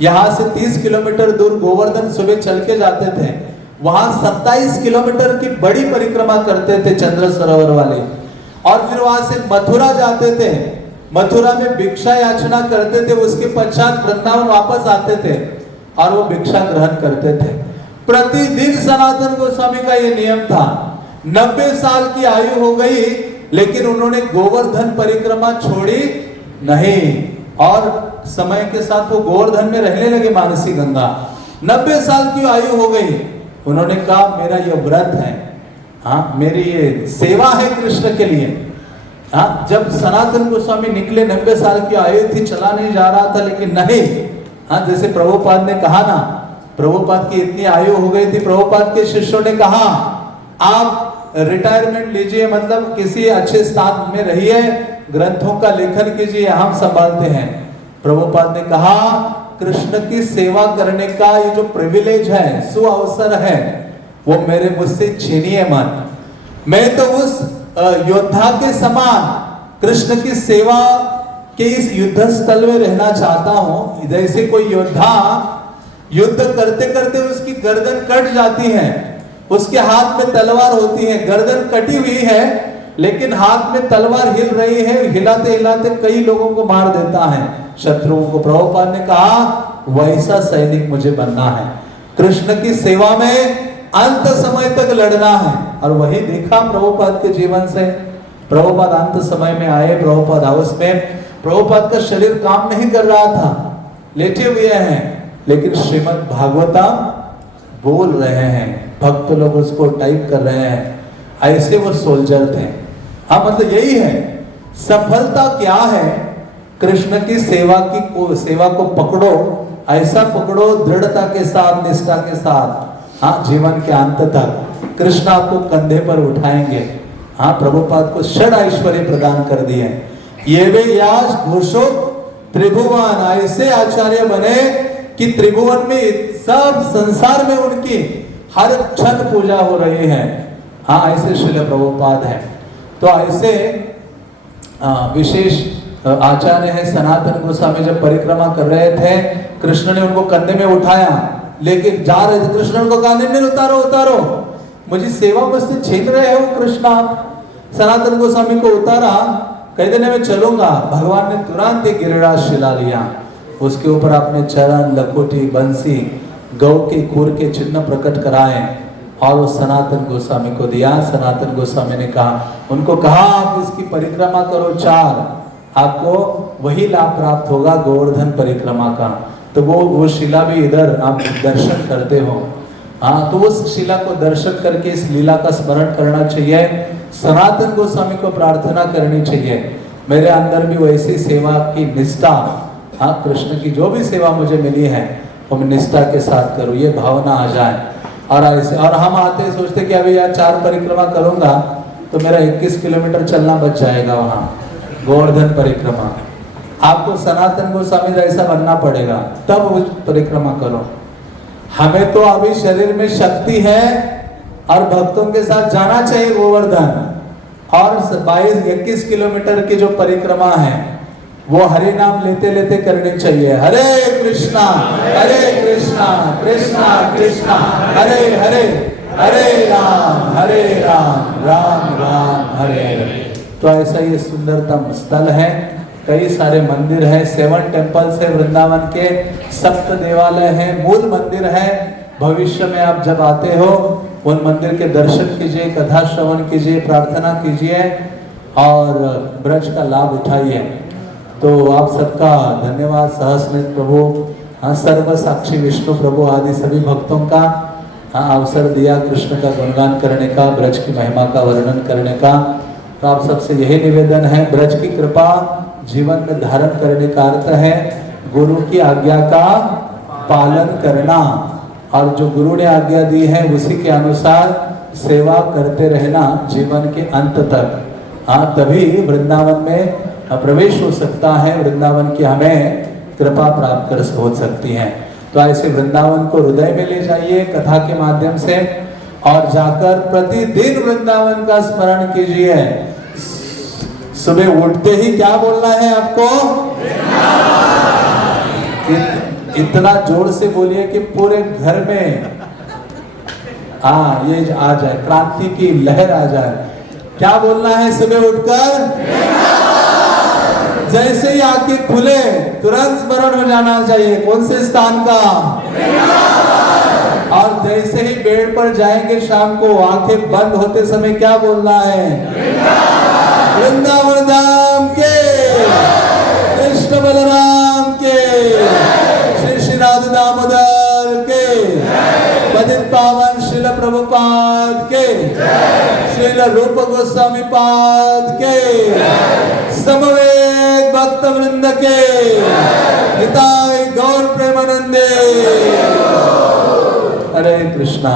यहाँ से 30 किलोमीटर दूर गोवर्धन सुबह चल के जाते थे। वहां 27 किलोमीटर की बड़ी परिक्रमा करते थे चंद्र सरोवर वाले। और फिर वहां से मथुरा जाते थे, मथुरा में भिक्षा याचना करते थे, उसके पश्चात वृंदावन वापस आते थे और वो भिक्षा ग्रहण करते थे। प्रतिदिन सनातन गोस्वामी का ये नियम था। 90 साल की आयु हो गई लेकिन उन्होंने गोवर्धन परिक्रमा छोड़ी नहीं। और समय के साथ वो गोवर्धन में रहने लगे, मानसी गंगा। 90 साल की आयु हो गई, उन्होंने कहा मेरा ये व्रत है, मेरी ये सेवा है कृष्ण के लिए। जब सनातन गोस्वामी निकले 90 साल की आयु थी, चला नहीं जा रहा था, लेकिन नहीं, जैसे प्रभुपाद ने कहा ना, प्रभुपाद की इतनी आयु हो गई थी, प्रभुपाद के शिष्यों ने कहा आप रिटायरमेंट लीजिए, मतलब किसी अच्छे स्थान में रहिए, ग्रंथों का लेखन कीजिए, हम संभालते हैं। प्रभुपाद ने कहा कृष्ण की सेवा करने का ये जो प्रिविलेज है, सुअवसर है, वो मेरे मुझसे छीनिए मत। मैं तो उस योद्धा के समान कृष्ण की सेवा कि इस युद्ध स्थल में रहना चाहता हूं। जैसे कोई योद्धा युद्ध करते करते उसकी गर्दन कट जाती है, उसके हाथ में तलवार होती है, गर्दन कटी हुई है लेकिन हाथ में तलवार हिल रही है, हिलाते हिलाते कई लोगों को मार देता है, शत्रुओं को। प्रभुपाद ने कहा वैसा सैनिक मुझे बनना है, कृष्ण की सेवा में अंत समय तक लड़ना है। और वही देखा प्रभुपाद के जीवन से। प्रभुपाद अंत समय में आए, प्रभुपाद हाउस में, प्रभुपाद का शरीर काम नहीं कर रहा था, लेटे हुए हैं, लेकिन श्रीमद् भागवतम बोल रहे हैं, भक्त लोग उसको टाइप कर रहे हैं। ऐसे वो सोल्जर थे। हाँ, मतलब यही है सफलता क्या है। कृष्ण की सेवा को पकड़ो, ऐसा पकड़ो दृढ़ता के साथ, निष्ठा के साथ। हाँ, जीवन के अंत तक कृष्ण आपको कंधे पर उठाएंगे। हाँ, प्रभुपाद को षड ऐश्वर्य प्रदान कर दिए। ये वे याज घोषो त्रिभुवन, ऐसे आचार्य बने कि त्रिभुवन में सब संसार में उनकी हर क्षण पूजा हो रही है। हाँ, ऐसे श्रील प्रभुपाद है। तो ऐसे विशेष आचार्य है सनातन गोस्वामी। जब परिक्रमा कर रहे थे, कृष्ण ने उनको कंधे में उठाया, लेकिन जा रहे थे, कृष्ण उनको कंधे में उतारो उतारो, मुझे सेवा मुझसे छीन रहे हो कृष्ण आप। सनातन गोस्वामी को उतारा, कई दिन में चलूंगा। भगवान ने तुरंत एक गिरिराज शिला लिया, उसके ऊपर अपने चरण, लखोटी, बंसी, गौ के खुर के चिन्ह प्रकट कराए और उस सनातन गोस्वामी को दिया। सनातन गोस्वामी ने कहा, उनको कहा आप इसकी परिक्रमा करो 4, आपको वही लाभ प्राप्त होगा गोवर्धन परिक्रमा का। तो वो शिला भी इधर आप दर्शन करते हो। हाँ, तो उस शिला को दर्शन करके इस लीला का स्मरण करना चाहिए। सनातन गोस्वामी को प्रार्थना करनी चाहिए, मेरे अंदर भी वैसी सेवा की निष्ठा, हाँ, कृष्ण की जो भी सेवा मुझे मिली है वो मैं निष्ठा के साथ करूँ, ये भावना आ जाए। और ऐसे, और हम आते सोचते कि अभी यार 4 परिक्रमा करूंगा तो मेरा 21 किलोमीटर चलना बच जाएगा वहां गोवर्धन परिक्रमा। आपको सनातन गोस्वामी जैसा बनना पड़ेगा, तब उस परिक्रमा करो। हमें तो अभी शरीर में शक्ति है और भक्तों के साथ जाना चाहिए गोवर्धन। और 22-21 किलोमीटर की जो परिक्रमा है वो हरि नाम लेते लेते करनी चाहिए। हरे कृष्णा कृष्णा कृष्णा हरे हरे, हरे राम राम राम हरे हरे। तो ऐसा ये सुंदरतम स्थल है। कई सारे मंदिर है, 7 टेम्पल्स है वृंदावन के, 7 देवालय है, मूल मंदिर है। भविष्य में आप जब आते हो उन मंदिर के दर्शन कीजिए, कथा श्रवण कीजिए, प्रार्थना कीजिए और ब्रज का लाभ उठाइए। तो आप सबका धन्यवाद। सहस्रनेत्र प्रभु, हाँ, सर्व साक्षी विष्णु प्रभु आदि सभी भक्तों का हाँ अवसर दिया कृष्ण का गुणगान करने का, ब्रज की महिमा का वर्णन करने का। तो आप सबसे यही निवेदन है, ब्रज की कृपा जीवन में धारण करने का अर्थ है गुरु की आज्ञा का पालन करना, और जो गुरु ने आज्ञा दी है उसी के अनुसार सेवा करते रहना जीवन के अंत तक। हाँ, तभी वृंदावन में प्रवेश हो सकता है, वृंदावन की हमें कृपा प्राप्त कर हो सकती है। तो ऐसे वृंदावन को हृदय में ले जाइए कथा के माध्यम से, और जाकर प्रतिदिन वृंदावन का स्मरण कीजिए। सुबह उठते ही क्या बोलना है आपको? इतना जोर से बोलिए कि पूरे घर में ये आ जाए, क्रांति की लहर आ जाए। क्या बोलना है सुबह उठकर? जैसे ही आंखें खुले तुरंत स्मरण हो जाना चाहिए, कौन से स्थान का? और जैसे ही बेड पर जाएंगे शाम को, आंखें बंद होते समय क्या बोलना है? वृंदावन धाम के, कृष्ण बलराम के, श्री श्री राधा दामोदर के, पतित पावन श्रील प्रभुपाद के, श्रील रूप गोस्वामी पाद के, समवेत भक्त वृंद के, हिताय गौर प्रेमानंदे। हरे कृष्णा।